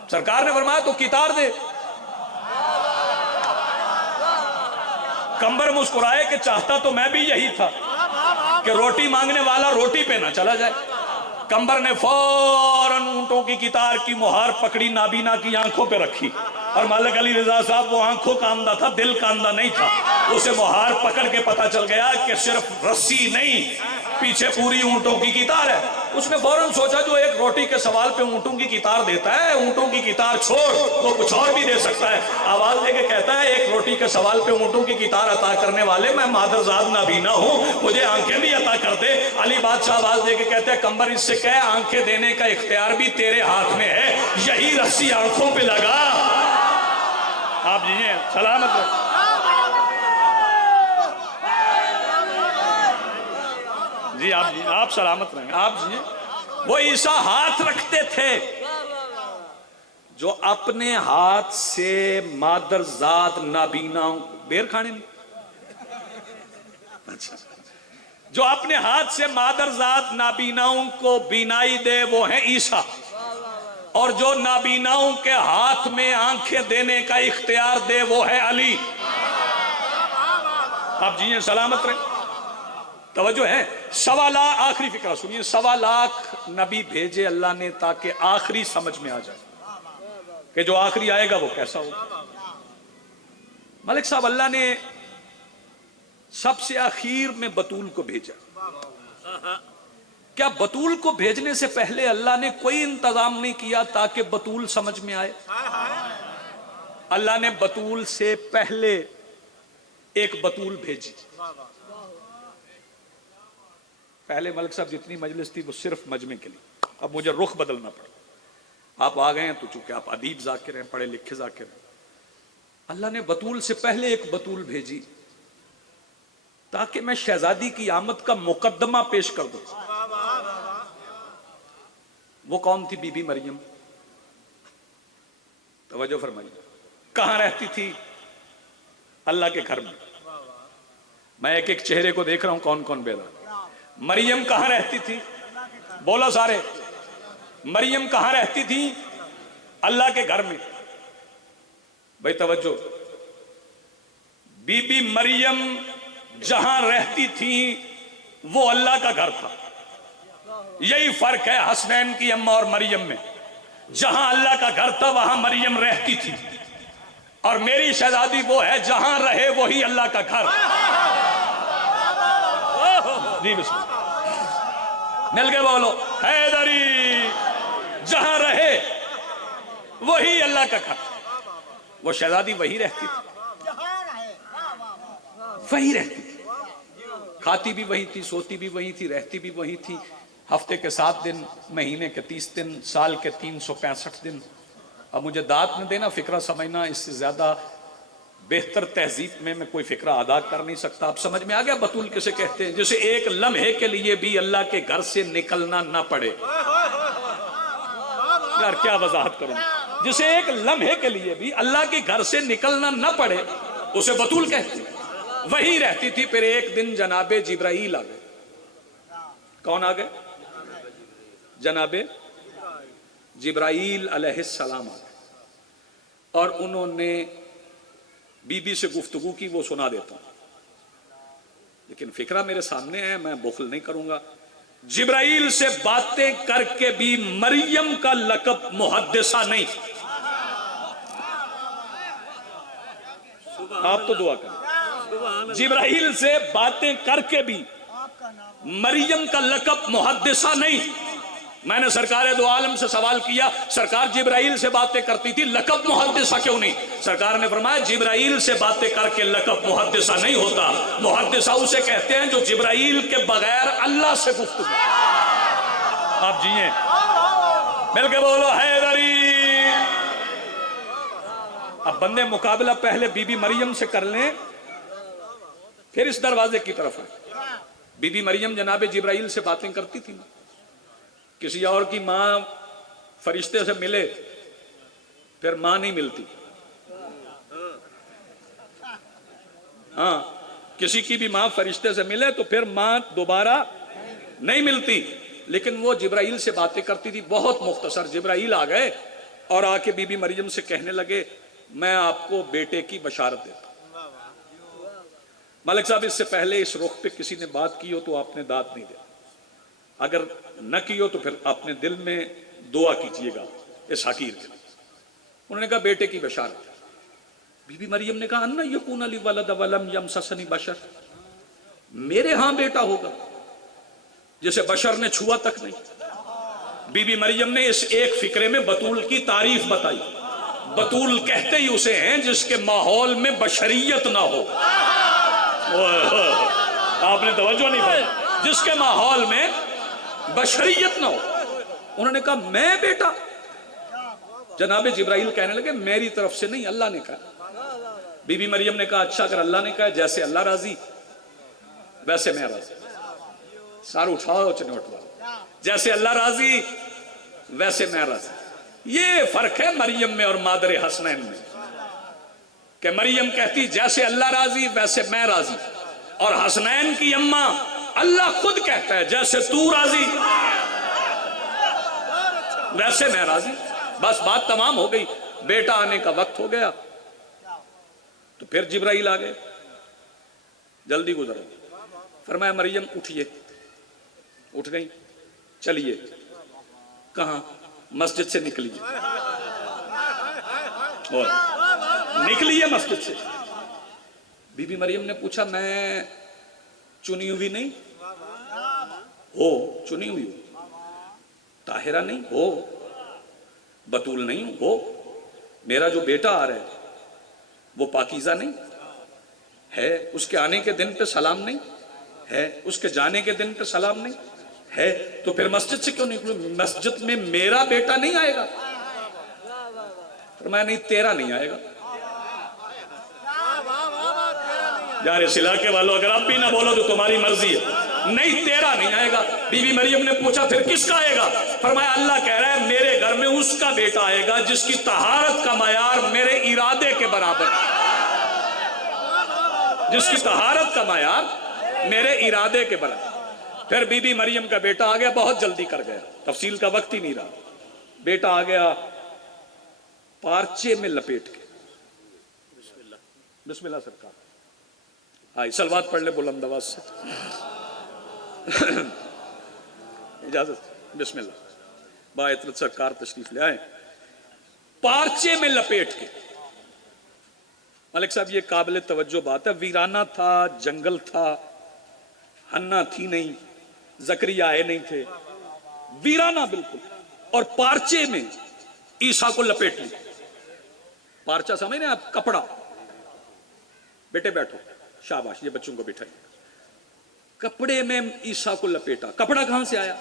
سرکار نے فرمایا تو کتار دے. کمبر مسکرائے کہ چاہتا تو میں بھی یہی تھا کہ روٹی مانگنے والا روٹی پہ نہ چلا جائے. کمبر نے فوراً اونٹوں کی کتار کی مہار پکڑی, نابینا کی آنکھوں پہ رکھی. اور ملک علی رضا صاحب وہ آنکھوں کا اندھا تھا, دل کا اندھا نہیں تھا. اسے مہار پکڑ کے پتا چل گیا کہ صرف رسی نہیں, پیچھے پوری اونٹوں کی کتار ہے. اس نے فوراً سوچا جو ایک روٹی کے سوال پہ اونٹوں کی کتار دیتا ہے, اونٹوں کی کتار چھوڑ وہ کچھ اور بھی دے سکتا ہے. آواز دے کے کہتا ہے ایک روٹی کے سوال پہ اونٹوں کی کتار عطا کرنے والے میں مادرزاد نابینا ہوں, مجھے آنکھیں بھی عطا کر دے. علی بادشاہ آواز دے کے کہتے ہیں کمبر اس سے کہے آنکھیں دینے کا اختیار بھی تیرے ہاتھ میں ہے, یہی رسی آنکھوں پہ لگا. آپ جیئیں سلامت رہے. جی آپ سلامت رہیں. آپ جیئیں. وہ عیسیٰ ہاتھ رکھتے تھے جو اپنے ہاتھ سے مادرزاد نابیناؤں بیر کھانے میں, جو اپنے ہاتھ سے مادرزاد نابیناؤں کو بینائی دے وہ ہیں عیسیٰ, اور جو نابیناؤں کے ہاتھ میں آنکھیں دینے کا اختیار دے وہ ہے علی. آپ جیئیں سلامت رہیں. توجہ ہے. 1.25 لاکھ آخری فکرہ سنیے, 1.25 لاکھ نبی بھیجے اللہ نے تاکہ آخری سمجھ میں آ جائے کہ جو آخری آئے گا وہ کیسا ہوگا. ملک صاحب اللہ نے سب سے آخر میں بطول کو بھیجا. کیا بطول کو بھیجنے سے پہلے اللہ نے کوئی انتظام نہیں کیا تاکہ بطول سمجھ میں آئے؟ اللہ نے بطول سے پہلے ایک بطول بھیجی. پہلے ملک صاحب جتنی مجلس تھی وہ صرف مجمع کے لیے, اب مجھے رخ بدلنا پڑا. آپ آ گئے ہیں تو چونکہ آپ ادیب ذاکر ہیں, پڑھے لکھے ذاکر ہیں. اللہ نے بطول سے پہلے ایک بطول بھیجی تاکہ میں شہزادی کی آمد کا مقدمہ پیش کر دوں. وہ کون تھی؟ بی بی مریم. توجہ فرمائیے. کہاں رہتی تھی؟ اللہ کے گھر میں. میں ایک ایک چہرے کو دیکھ رہا ہوں کون کون بیدار. مریم کہاں رہتی تھی؟ بولو سارے. مریم کہاں رہتی تھی؟ اللہ کے گھر میں. بھائی توجہ. بی بی مریم جہاں رہتی تھی وہ اللہ کا گھر تھا. یہی فرق ہے حسنین کی اماں اور مریم میں. جہاں اللہ کا گھر تھا وہاں مریم رہتی تھی, اور میری شہزادی وہ ہے جہاں رہے وہی اللہ کا گھر. جی بسم اللہ. مل کے بولو حیدری. جہاں رہے وہی اللہ کا گھر. وہ شہزادی وہی رہتی تھی, وہی رہتی تھی. کھاتی بھی وہی تھی, سوتی بھی وہی تھی, رہتی بھی وہی تھی. ہفتے کے 7 دن, مہینے کے 30 دن, سال کے 365 دن. اب مجھے داد نہ دینا, فکرہ سمجھنا. اس سے زیادہ بہتر تہذیب میں کوئی فکرہ ادا کر نہیں سکتا. آپ سمجھ میں آ گیا بطول کسے کہتے ہیں؟ جسے ایک لمحے کے لیے بھی اللہ کے گھر سے نکلنا نہ پڑے. یار کیا وضاحت کروں. جسے ایک لمحے کے لیے بھی اللہ کے گھر سے نکلنا نہ پڑے اسے بطول کہتے ہیں. وہی رہتی تھی. پھر ایک دن جناب جبرائیل آ گئے. کون آ گئے؟ جناب جبرائیل علیہ السلام آ گئے, اور انہوں نے بی بی سے گفتگو کی. وہ سنا دیتا ہوں. لیکن فکرہ میرے سامنے ہے، میں بخل نہیں کروں گا. جبرائیل سے باتیں کر کے بھی مریم کا لقب محدثہ نہیں. آپ تو دعا کریں. جبرائیل سے باتیں کر کے بھی مریم کا لقب محدثہ نہیں. میں نے سرکار دو عالم سے سوال کیا، سرکار جبرائیل سے باتیں کرتی تھی، لقب محدثہ کیوں نہیں؟ سرکار نے فرمایا جبرائیل سے باتیں کر کے لقب محدثہ نہیں ہوتا. محدثہ اسے کہتے ہیں جو جبرائیل کے بغیر اللہ سے گفتگو. آپ جیئیں مل کے بولو حیدری. اب بندے مقابلہ پہلے بی بی مریم سے کر لیں، پھر اس دروازے کی طرف آئیں. بی بی مریم جناب جبرائیل سے باتیں کرتی تھی. کسی اور کی ماں فرشتے سے ملے پھر ماں نہیں ملتی. ہاں، کسی کی بھی ماں فرشتے سے ملے تو پھر ماں دوبارہ نہیں ملتی. لیکن وہ جبرائیل سے باتیں کرتی تھی بہت مختصر. جبرائیل آ گئے اور آ کے بی بی مریم سے کہنے لگے میں آپ کو بیٹے کی بشارت دیتا ہوں. ملک صاحب اس سے پہلے اس رخ پہ کسی نے بات کی ہو تو آپ نے داد نہیں دیا، اگر نہ کی ہو تو پھر اپنے دل میں دعا کیجئے گا اس حقیر کے لیے. انہوں نے کہا بیٹے کی بشارت. بی بی مریم نے کہا انا یکون لی ولد ولم یمسسنی بشر، میرے ہاں بیٹا ہوگا جسے بشر نے چھوا تک نہیں. بی بی مریم نے اس ایک فکرے میں بطول کی تعریف بتائی. بطول کہتے ہی اسے ہیں جس کے ماحول میں بشریت نہ ہو. آپ نے توجہ نہیں فرمائی. جس کے ماحول میں بشریت نہ ہو. انہوں نے کہا میں بیٹا؟ جناب جبرائیل کہنے لگے میری طرف سے نہیں، اللہ نے کہا. بی بی مریم نے کہا اچھا اگر اللہ نے کہا جیسے اللہ راضی ویسے میں راضی. سارو اٹھاؤ چنوٹ والا، جیسے اللہ راضی ویسے میں راضی. یہ فرق ہے مریم میں اور مادر حسنین میں کہ مریم کہتی جیسے اللہ راضی ویسے میں راضی، اور حسنین کی اماں اللہ خود کہتا ہے جیسے تو راضی ویسے میں راضی. بس بات تمام ہو گئی. بیٹا آنے کا وقت ہو گیا تو پھر جبرائیل آ گئے. جلدی گزرو. فرمایا مریم اٹھیے. اٹھ گئی. چلیے. کہاں؟ مسجد سے نکلیے. اور نکلیے مسجد سے. بی بی مریم نے پوچھا میں چنی ہوئی نہیں ہو؟ چنی ہوئی ہو. طاہرہ نہیں ہو؟ بطول نہیں ہو؟ میرا جو بیٹا آ رہا ہے وہ پاکیزہ نہیں ہے؟ اس کے آنے کے دن پہ سلام نہیں ہے؟ اس کے جانے کے دن پہ سلام نہیں ہے؟ تو پھر مسجد سے کیوں نکلو؟ مسجد میں میرا بیٹا نہیں آئے گا. فرمایا نہیں تیرا نہیں آئے گا. یار اس علاقے والوں اگر آپ بھی نہ بولو تو تمہاری مرضی ہے. نہیں تیرا نہیں آئے گا. بی بی مریم نے پوچھا پھر کس کا آئے گا؟ فرمایا اللہ کہہ رہا ہے میرے گھر میں اس کا بیٹا آئے گا جس کی طہارت کا معیار میرے ارادے کے برابر ہے. جس کی طہارت کا معیار میرے ارادے کے برابر. پھر بی بی مریم کا بیٹا آ گیا. بہت جلدی کر گیا، تفصیل کا وقت ہی نہیں رہا. بیٹا آ گیا پارچے میں لپیٹ کے. بسم اللہ سرکار. آئی سلوات پڑھ لے بلند آواز سے. اجازت. بسم اللہ. باعطرت سرکار تشریف لے آئے. پارچے میں لپیٹ کے. ملک صاحب یہ قابل توجہ بات ہے. ویرانہ تھا، جنگل تھا، ہنہ تھی نہیں، زکریا آئے نہیں تھے، ویرانہ بالکل. اور پارچے میں عیسیٰ کو لپیٹ لی. پارچہ سمجھ رہے ہیں آپ؟ کپڑا. بیٹے بیٹھو. شاباش. یہ بچوں کو بٹھائیے. کپڑے میں عیسیٰ کو لپیٹا. کپڑا کہاں سے آیا؟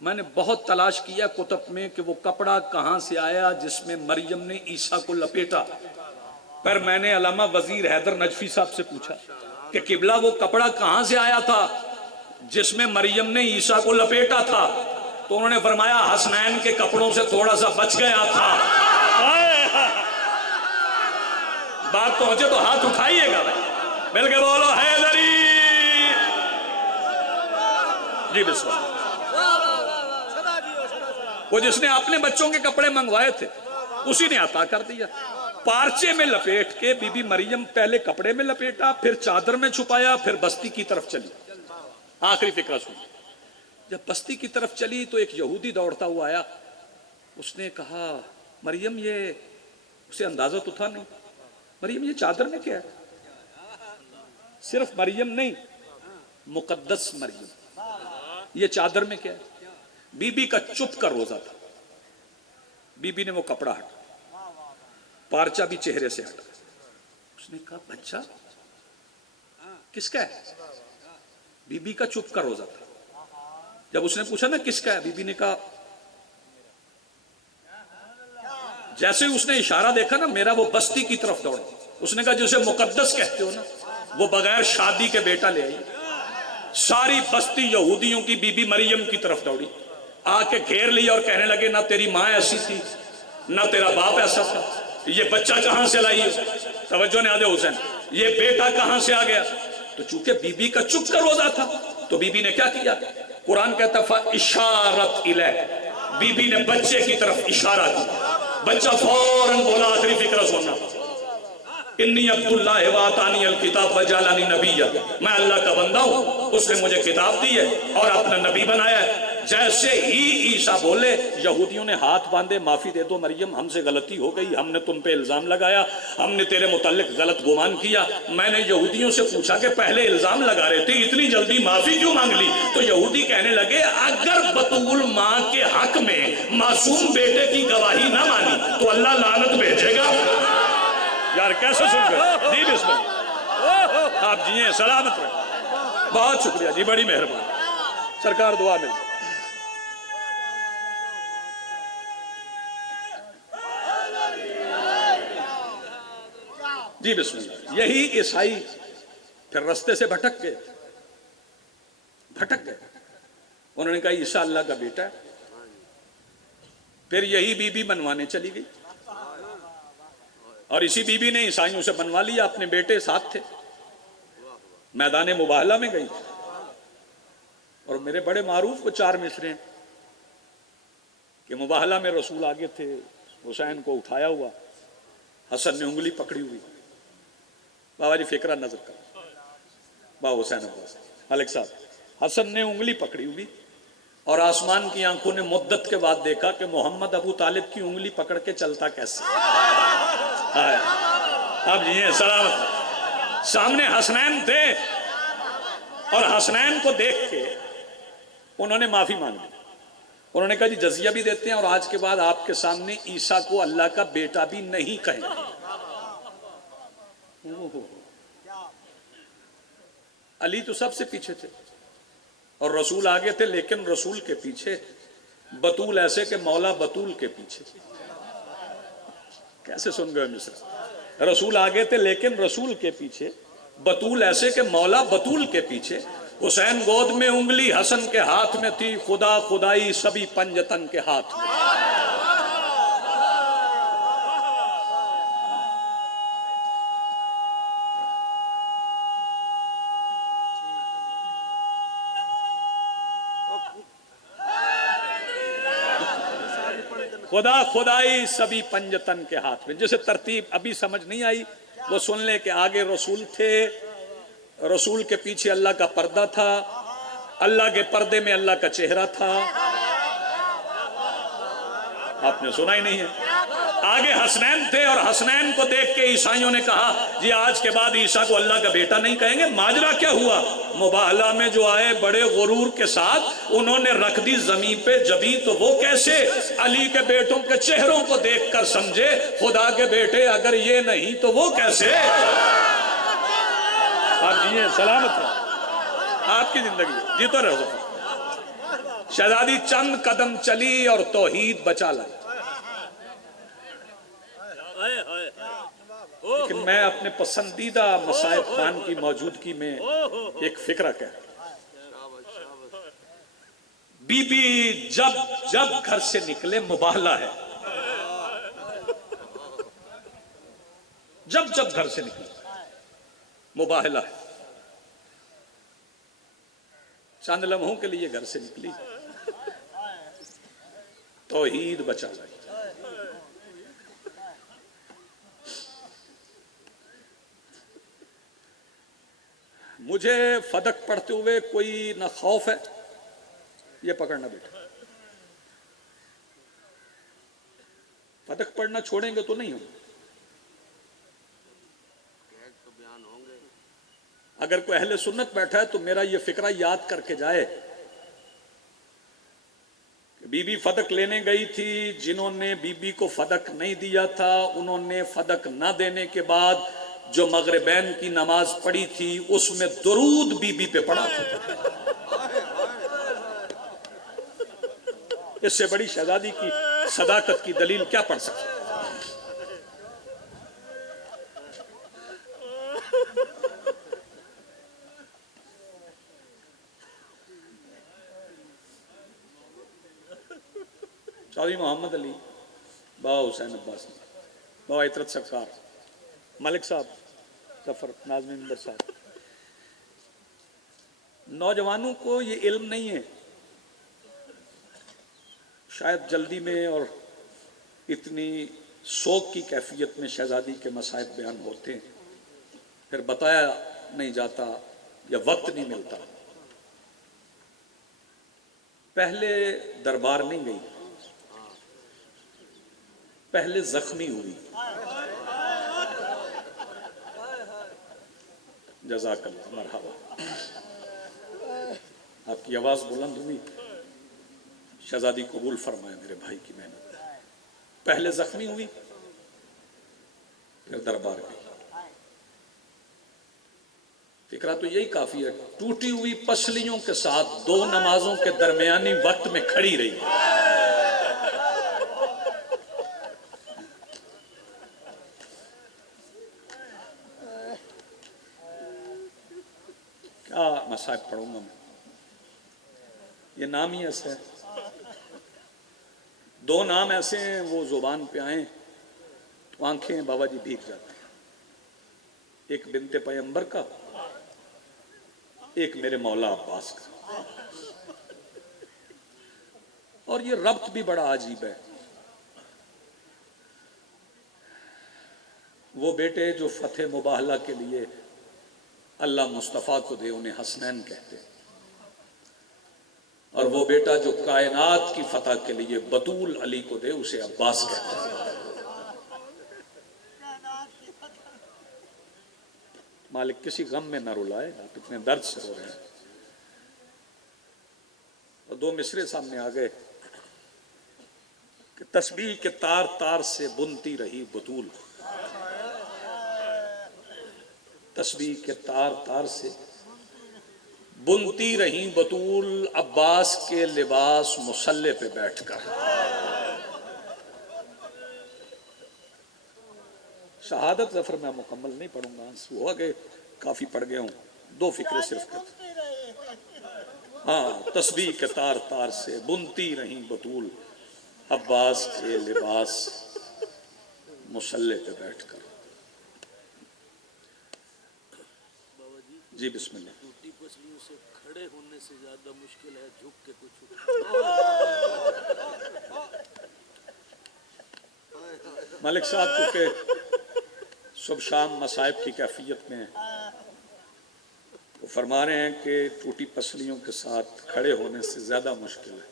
میں نے بہت تلاش کیا کتب میں کہ وہ کپڑا کہاں سے آیا جس میں مریم نے عیسیٰ کو لپیٹا. پر میں نے علامہ وزیر حیدر نجفی صاحب سے پوچھا کہ قبلہ وہ کپڑا کہاں سے آیا تھا جس میں مریم نے عیسیٰ کو لپیٹا تھا؟ تو انہوں نے فرمایا حسنین کے کپڑوں سے تھوڑا سا بچ گیا تھا. بات پہنچے تو ہاتھ اٹھائیے گا بھائی. مل کے بولو حیدری. جی بسم اللہ. وہ جس نے اپنے بچوں کے کپڑے منگوائے تھے اسی نے عطا کر دیا. پارچے میں لپیٹ کے بی بی مریم پہلے کپڑے میں لپیٹا، پھر چادر میں چھپایا، پھر بستی کی طرف چلی۔ آخری فقرہ سن، جب بستی کی طرف چلی تو ایک یہودی دوڑتا ہوا آیا، اس نے کہا مریم، یہ اسے اندازہ تو تھا نہیں، مریم یہ چادر میں کیا ہے؟ صرف مریم نہیں، مقدس مریم، یہ چادر میں کیا ہے؟ بی بی کا چپ کا روزہ تھا، بی بی نے وہ کپڑا ہٹا، پارچہ بھی چہرے سے ہٹا، اس نے کہا بچہ کس کا ہے؟ بی بی کا چپ کا روزہ تھا۔ جب اس نے پوچھا نا کس کا ہے، بی بی نے کہا، جیسے اس نے اشارہ دیکھا نا میرا، وہ بستی کی طرف دوڑا، اس نے کہا جسے مقدس کہتے ہو نا، وہ بغیر شادی کے بیٹا لے آئی۔ ساری بستی یہودیوں کی بی بی مریم کی طرف دوڑی، آ کے گھیر لی اور کہنے لگے نہ تیری ماں ایسی تھی نہ تیرا باپ ایسا تھا، یہ بچہ کہاں سے لائی ہے؟ توجہ نے آدھے حسین، یہ بیٹا کہاں سے آ گیا؟ تو چونکہ بی بی کا چپ کا روزہ تھا تو بی بی نے کیا کیا؟ قرآن کہتا فَإِشَارَتْ إِلَيْهِ، بی بی نے بچے کی طرف اشارہ کیا، بچہ فوراً بولا، آخری فکرہ سننا، انی عبداللہ وآتانی الکتاب وجعلنی نبیا، میں اللہ کا بندہ ہوں، اس نے مجھے کتاب دی ہے اور اپنا نبی بنایا ہے۔ جیسے ہی عیسیٰ بولے، یہودیوں نے ہاتھ باندھے، معافی دے دو مریم، ہم سے غلطی ہو گئی، ہم نے تم پہ الزام لگایا، ہم نے تیرے متعلق غلط گمان کیا۔ میں نے یہودیوں سے پوچھا کہ پہلے الزام لگا رہے تھے، اتنی جلدی معافی کیوں مانگ لی؟ تو یہودی کہنے لگے اگر بطول ماں کے حق میں معصوم بیٹے کی گواہی نہ مانی تو اللہ لعنت بھیجے گا۔ یار کیسے سن گئے جی؟ بسم اللہ، آپ جی ہیں، سلامت رہیں، بہت شکریہ جی، بڑی مہربانی سرکار، دعا مل جی۔ بسم اللہ۔ یہی عیسائی پھر رستے سے بھٹک گئے، انہوں نے کہا عیسیٰ اللہ کا بیٹا ہے۔ پھر یہی بی بی منوانے چلی گئی اور اسی بی بی نے عیسائیوں سے بنوا لیا، اپنے بیٹے ساتھ تھے، میدان مباہلہ میں گئی، اور میرے بڑے معروف وہ 4 مصرے ہیں کہ مباہلہ میں رسول آگے تھے، حسین کو اٹھایا ہوا، حسن نے انگلی پکڑی ہوئی، بابا جی فکرہ نظر کر، بابا حسین عباس ملک صاحب، حسن نے انگلی پکڑی ہوئی اور آسمان کی آنکھوں نے مدت کے بعد دیکھا کہ محمد ابو طالب کی انگلی پکڑ کے چلتا کیسے؟ اب جی سلامت، سامنے حسنین تھے اور حسنین کو دیکھ کے انہوں نے معافی مانگی، انہوں نے کہا جی جزیہ بھی دیتے ہیں اور آج کے بعد آپ کے سامنے عیسیٰ کو اللہ کا بیٹا بھی نہیں کہیں گے۔ علی تو سب سے پیچھے تھے اور رسول آگے تھے، لیکن رسول کے پیچھے بطول ایسے کہ مولا بطول کے پیچھے، کیسے سن گئے مصر؟ رسول آگے تھے لیکن رسول کے پیچھے بطول ایسے کہ مولا بطول کے پیچھے۔ حسین گود میں انگلی حسن کے ہاتھ میں تھی، خدا خدائی سبھی پنجتن کے ہاتھ میں۔ خدا خدائی سبھی پنجتن کے ہاتھ میں۔ جسے ترتیب ابھی سمجھ نہیں آئی وہ سن لے کہ آگے رسول تھے، رسول کے پیچھے اللہ کا پردہ تھا، اللہ کے پردے میں اللہ کا چہرہ تھا۔ آپ نے سنا ہی نہیں ہے؟ آگے حسنین تھے اور حسنین کو دیکھ کے عیسائیوں نے کہا جی آج کے بعد عیسیٰ کو اللہ کا بیٹا نہیں کہیں گے۔ ماجرا کیا ہوا؟ مباہلہ میں جو آئے بڑے غرور کے ساتھ انہوں نے رکھ دی زمین پہ جبیں، تو وہ کیسے؟ علی کے بیٹوں کے چہروں کو دیکھ کر سمجھے خدا کے بیٹے اگر یہ نہیں تو وہ کیسے؟ آپ جی ہیں، سلامت ہے، آپ کی زندگی جیتا رہو۔ شہزادی چند قدم چلی اور توحید بچا لائی۔ لیکن میں اپنے پسندیدہ مصائب خان کی موجودگی میں ایک فکرہ کہہ رہا ہوں۔ بی بی جب گھر سے نکلے مباہلہ ہے، جب گھر سے نکلے مباہلہ ہے، چند لمحوں کے لیے گھر سے نکلی، توحید بچا لائی۔ مجھے فدق پڑھتے ہوئے کوئی نہ خوف ہے، یہ پکڑنا بیٹا، فدق پڑھنا چھوڑیں گے تو نہیں ہوں۔ اگر کوئی اہل سنت بیٹھا ہے تو میرا یہ فکرہ یاد کر کے جائے کہ بی بی فدق لینے گئی تھی، جنہوں نے بی بی کو فدق نہیں دیا تھا انہوں نے فدق نہ دینے کے بعد جو مغربین کی نماز پڑھی تھی اس میں درود بی بی پہ پڑھا تھا۔ اس سے بڑی شہزادی کی صداقت کی دلیل کیا پڑھ سکتے؟ چودھری محمد علی، بابا حسین عباس، بابا عطرت سرکار، ملک صاحب ظفر، ناظم ممبر صاحب، نوجوانوں کو یہ علم نہیں ہے، شاید جلدی میں اور اتنی سوگ کی کیفیت میں شہزادی کے مصائب بیان ہوتے ہیں، پھر بتایا نہیں جاتا یا وقت نہیں ملتا۔ پہلے دربار نہیں گئی، پہلے زخمی ہوئی۔ جزاک اللہ، مرحبا، آپ کی آواز بلند ہوئی، شہزادی قبول فرمائے میرے بھائی کی محنت۔ پہلے زخمی ہوئی پھر دربار گئی۔ فکرہ تو یہی کافی ہے، ٹوٹی ہوئی پسلیوں کے ساتھ 2 نمازوں کے درمیانی وقت میں کھڑی رہی۔ کیا مصائب پڑھوں گا میں، یہ نام ہی ایسے ہے، 2 نام ایسے ہیں وہ زبان پہ آئیں تو آنکھیں بابا جی بھیگ جاتی ہیں، ایک بنت پیغمبر کا، ایک میرے مولا عباس کا۔ اور یہ ربط بھی بڑا عجیب ہے، وہ بیٹے جو فتح مباہلہ کے لیے اللہ مصطفیٰ کو دے انہیں حسنین کہتے ہیں، اور وہ بیٹا جو کائنات کی فتح کے لیے بطول علی کو دے اسے عباس کہتے ہیں۔ مالک کسی غم میں نہ رلائے، آپ اتنے درد سے رو رہے ہیں۔ اور 2 مصرے سامنے آ گئے کہ تسبیح کے تار تار سے بنتی رہی بطول، تسبیح کے تار تار سے بنتی رہی بطول، عباس کے لباس مصلے پہ بیٹھ کر۔ شہادت ظفر میں مکمل نہیں پڑھوں گا، ہوا کہ کافی پڑھ گیا ہوں، 2 فکرے صرف کرتے۔ ہاں، تسبیح کے تار تار سے بنتی رہی بطول، عباس کے لباس مصلے پہ بیٹھ کر۔ جی بسم اللہ۔ ٹوٹی پسلیوں سے کھڑے ہونے سے زیادہ مشکل ہے جھک کے کچھ۔ ملک صاحب چونکہ صبح شام مصائب کی کیفیت میں وہ فرما رہے ہیں کہ ٹوٹی پسلیوں کے ساتھ کھڑے ہونے سے زیادہ مشکل ہے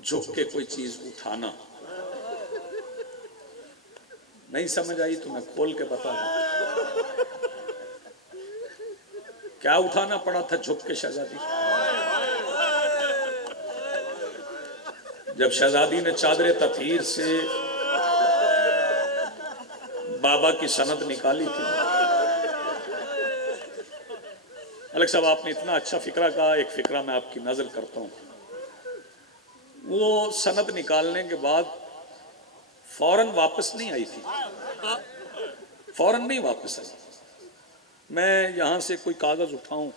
جھک کے کوئی چیز اٹھانا۔ نہیں سمجھ آئی تو میں کھول کے بتا دوں کیا اٹھانا پڑا تھا جھک کے شہزادی۔ جب شہزادی نے چادر تطہیر سے بابا کی سند نکالی تھی، ملک صاحب آپ نے اتنا اچھا فکرہ کہا، ایک فکرہ میں آپ کی نظر کرتا ہوں۔ وہ سند نکالنے کے بعد فوراً واپس نہیں آئی تھی، فوراً نہیں واپس آئی۔ میں یہاں سے کوئی کاغذ اٹھاؤں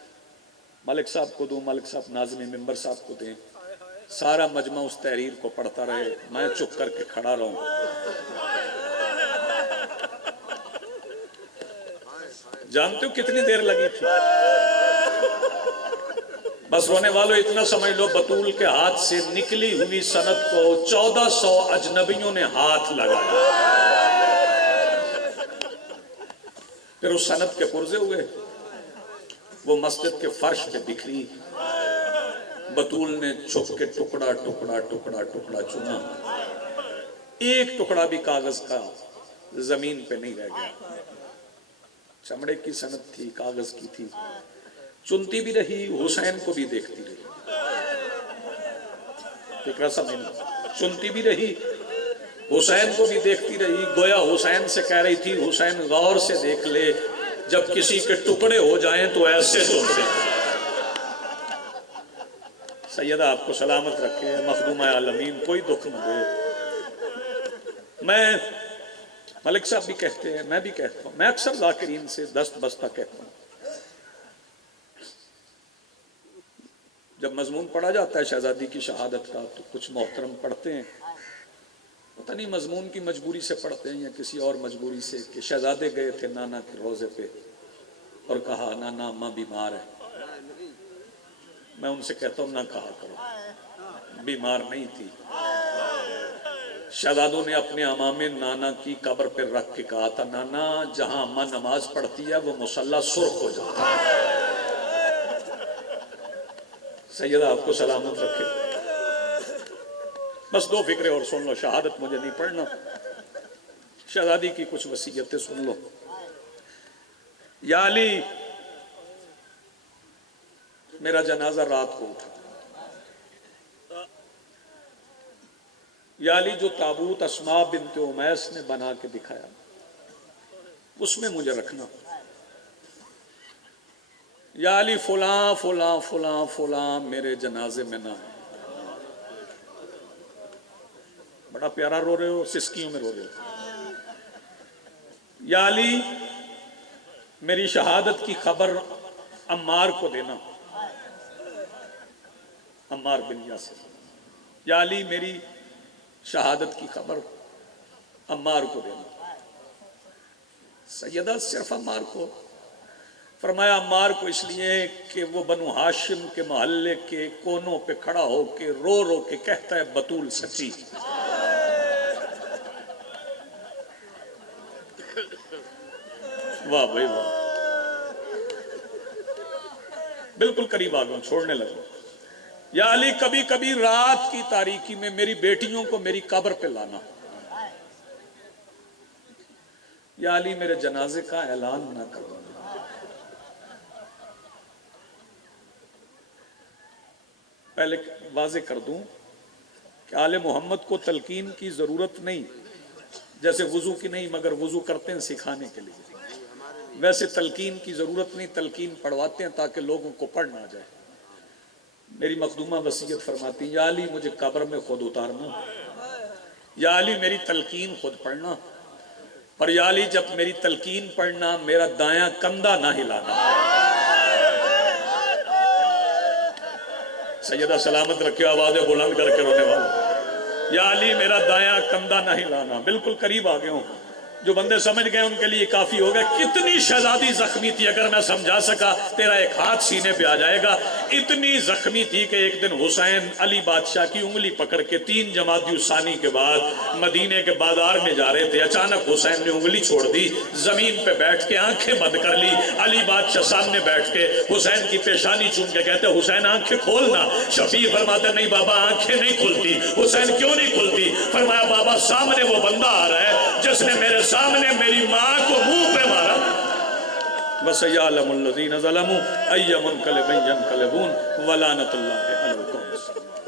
ملک صاحب کو دوں، ملک صاحب ناظم ممبر صاحب کو دیں، سارا مجمع اس تحریر کو پڑھتا رہے، میں چپ کر کے کھڑا رہوں۔ جانتے ہو کتنی دیر لگی تھی؟ بس رونے والوں اتنا سمجھ لو، بطول کے ہاتھ سے نکلی ہوئی سند کو 1400 اجنبیوں نے ہاتھ لگایا۔ پھر اس سند کے پرزے ہوئے، وہ مسجد کے فرش پہ بکھری، بطول نے چھپ کے ٹکڑا ٹکڑا ٹکڑا ٹکڑا چنا، ایک ٹکڑا بھی کاغذ کا زمین پہ نہیں رہ گیا۔ چمڑے کی سند تھی، کاغذ کی تھی، چنتی بھی رہی، حسین کو بھی دیکھتی رہی۔ فکرہ سمجھنا، چنتی بھی رہی، حسین کو بھی دیکھتی رہی، گویا حسین سے کہہ رہی تھی حسین غور سے دیکھ لے، جب کسی کے ٹکڑے ہو جائیں تو ایسے چنتے۔ سیدہ آپ کو سلامت رکھے، مخدومہ عالمین، کوئی دکھ نہ دے۔ میں ملک صاحب بھی کہتے ہیں، میں بھی کہتا ہوں، میں اکثر ذاکرین سے دست بستہ کہتا ہوں، جب مضمون پڑھا جاتا ہے شہزادی کی شہادت کا تو کچھ محترم پڑھتے ہیں، پتہ نہیں مضمون کی مجبوری سے پڑھتے ہیں یا کسی اور مجبوری سے، کہ شہزادے گئے تھے نانا کے روزے پہ اور کہا نانا اماں بیمار ہے۔ میں ان سے کہتا ہوں نہ کہا کرو، بیمار نہیں تھی۔ شہزادوں نے اپنے امام نانا کی قبر پہ رکھ کے کہا تھا نانا جہاں اماں نماز پڑھتی ہے وہ مصلی سرخ ہو جاتا ہے۔ سیدہ آپ کو سلامت رکھے۔ بس دو فکرے اور سن لو، شہادت مجھے نہیں پڑھنا، شہزادی کی کچھ وصیتیں سن لو۔ یا علی، میرا جنازہ رات کو اٹھا، یا علی جو تابوت اسماء بنت امیس نے بنا کے دکھایا اس میں مجھے رکھنا، یا علی فلاں فلاں فلاں فلاں میرے جنازے میں نہ ہے۔ بڑا پیارا رو رہے ہو، سسکیوں میں رو رہے ہو۔ یا علی میری شہادت کی خبر عمار کو دینا، عمار بن یاسر۔ یا علی میری شہادت کی خبر عمار کو دینا۔ سیدہ صرف عمار کو؟ فرمایا عمار کو اس لیے کہ وہ بنو ہاشم کے محلے کے کونوں پہ کھڑا ہو کے رو رو کے کہتا ہے بطول سچی۔ واہ بھائی واہ، بالکل قریب آ گیا، چھوڑنے لگا۔ یا علی کبھی کبھی رات کی تاریکی میں میری بیٹیوں کو میری قبر پہ لانا۔ یا علی میرے جنازے کا اعلان نہ کرو۔ پہلے واضح کر دوں کہ آل محمد کو تلقین کی ضرورت نہیں، جیسے وضو کی نہیں، مگر وضو کرتے ہیں سکھانے کے لیے، ویسے تلقین کی ضرورت نہیں، تلقین پڑھواتے ہیں تاکہ لوگوں کو پڑھنا آ جائے۔ میری مخدومہ وصیت فرماتی ہیں یا علی مجھے قبر میں خود اتارنا، یا علی میری تلقین خود پڑھنا، اور یا علی جب میری تلقین پڑھنا میرا دایاں کندھا نہ ہلانا۔ سیدہ سلامت رکھے، آوازیں بلند کر کے رونے والا، یا علی میرا دایاں کندھا نہ ہلانا۔ بالکل قریب آ گئے ہوں، جو بندے سمجھ گئے ان کے لیے کافی ہوگا۔ کتنی شہزادی زخمی تھی، اگر میں سمجھا سکا تیرا ایک ہاتھ سینے پہ آ جائے گا۔ اتنی زخمی تھی کہ ایک دن حسین علی بادشاہ کی انگلی پکڑ کے 3 جمادی الثانی کے بعد مدینے کے بازار میں جا رہے تھے، اچانک حسین نے انگلی چھوڑ دی، زمین پہ بیٹھ کے آنکھیں بند کر لی۔ علی بادشاہ سامنے بیٹھ کے حسین کی پیشانی چوم کے کہتے حسین آنکھیں کھولنا۔ شفیع فرماتے نہیں بابا آنکھیں نہیں کھلتی۔ حسین کیوں نہیں کھلتی؟ فرمایا بابا سامنے وہ بندہ آ رہا ہے جس نے میرے سامنے میری ماں کو منہ پہ مارا۔ وَسَيَعْلَمُ الَّذِينَ ظَلَمُوا أَيَّ مُنْقَلِبٍ يَنْقَلِبُونَ وَلَعنَةُ اللَّهِ عَلَى الْقَوْمِ الظَّالِمِينَ۔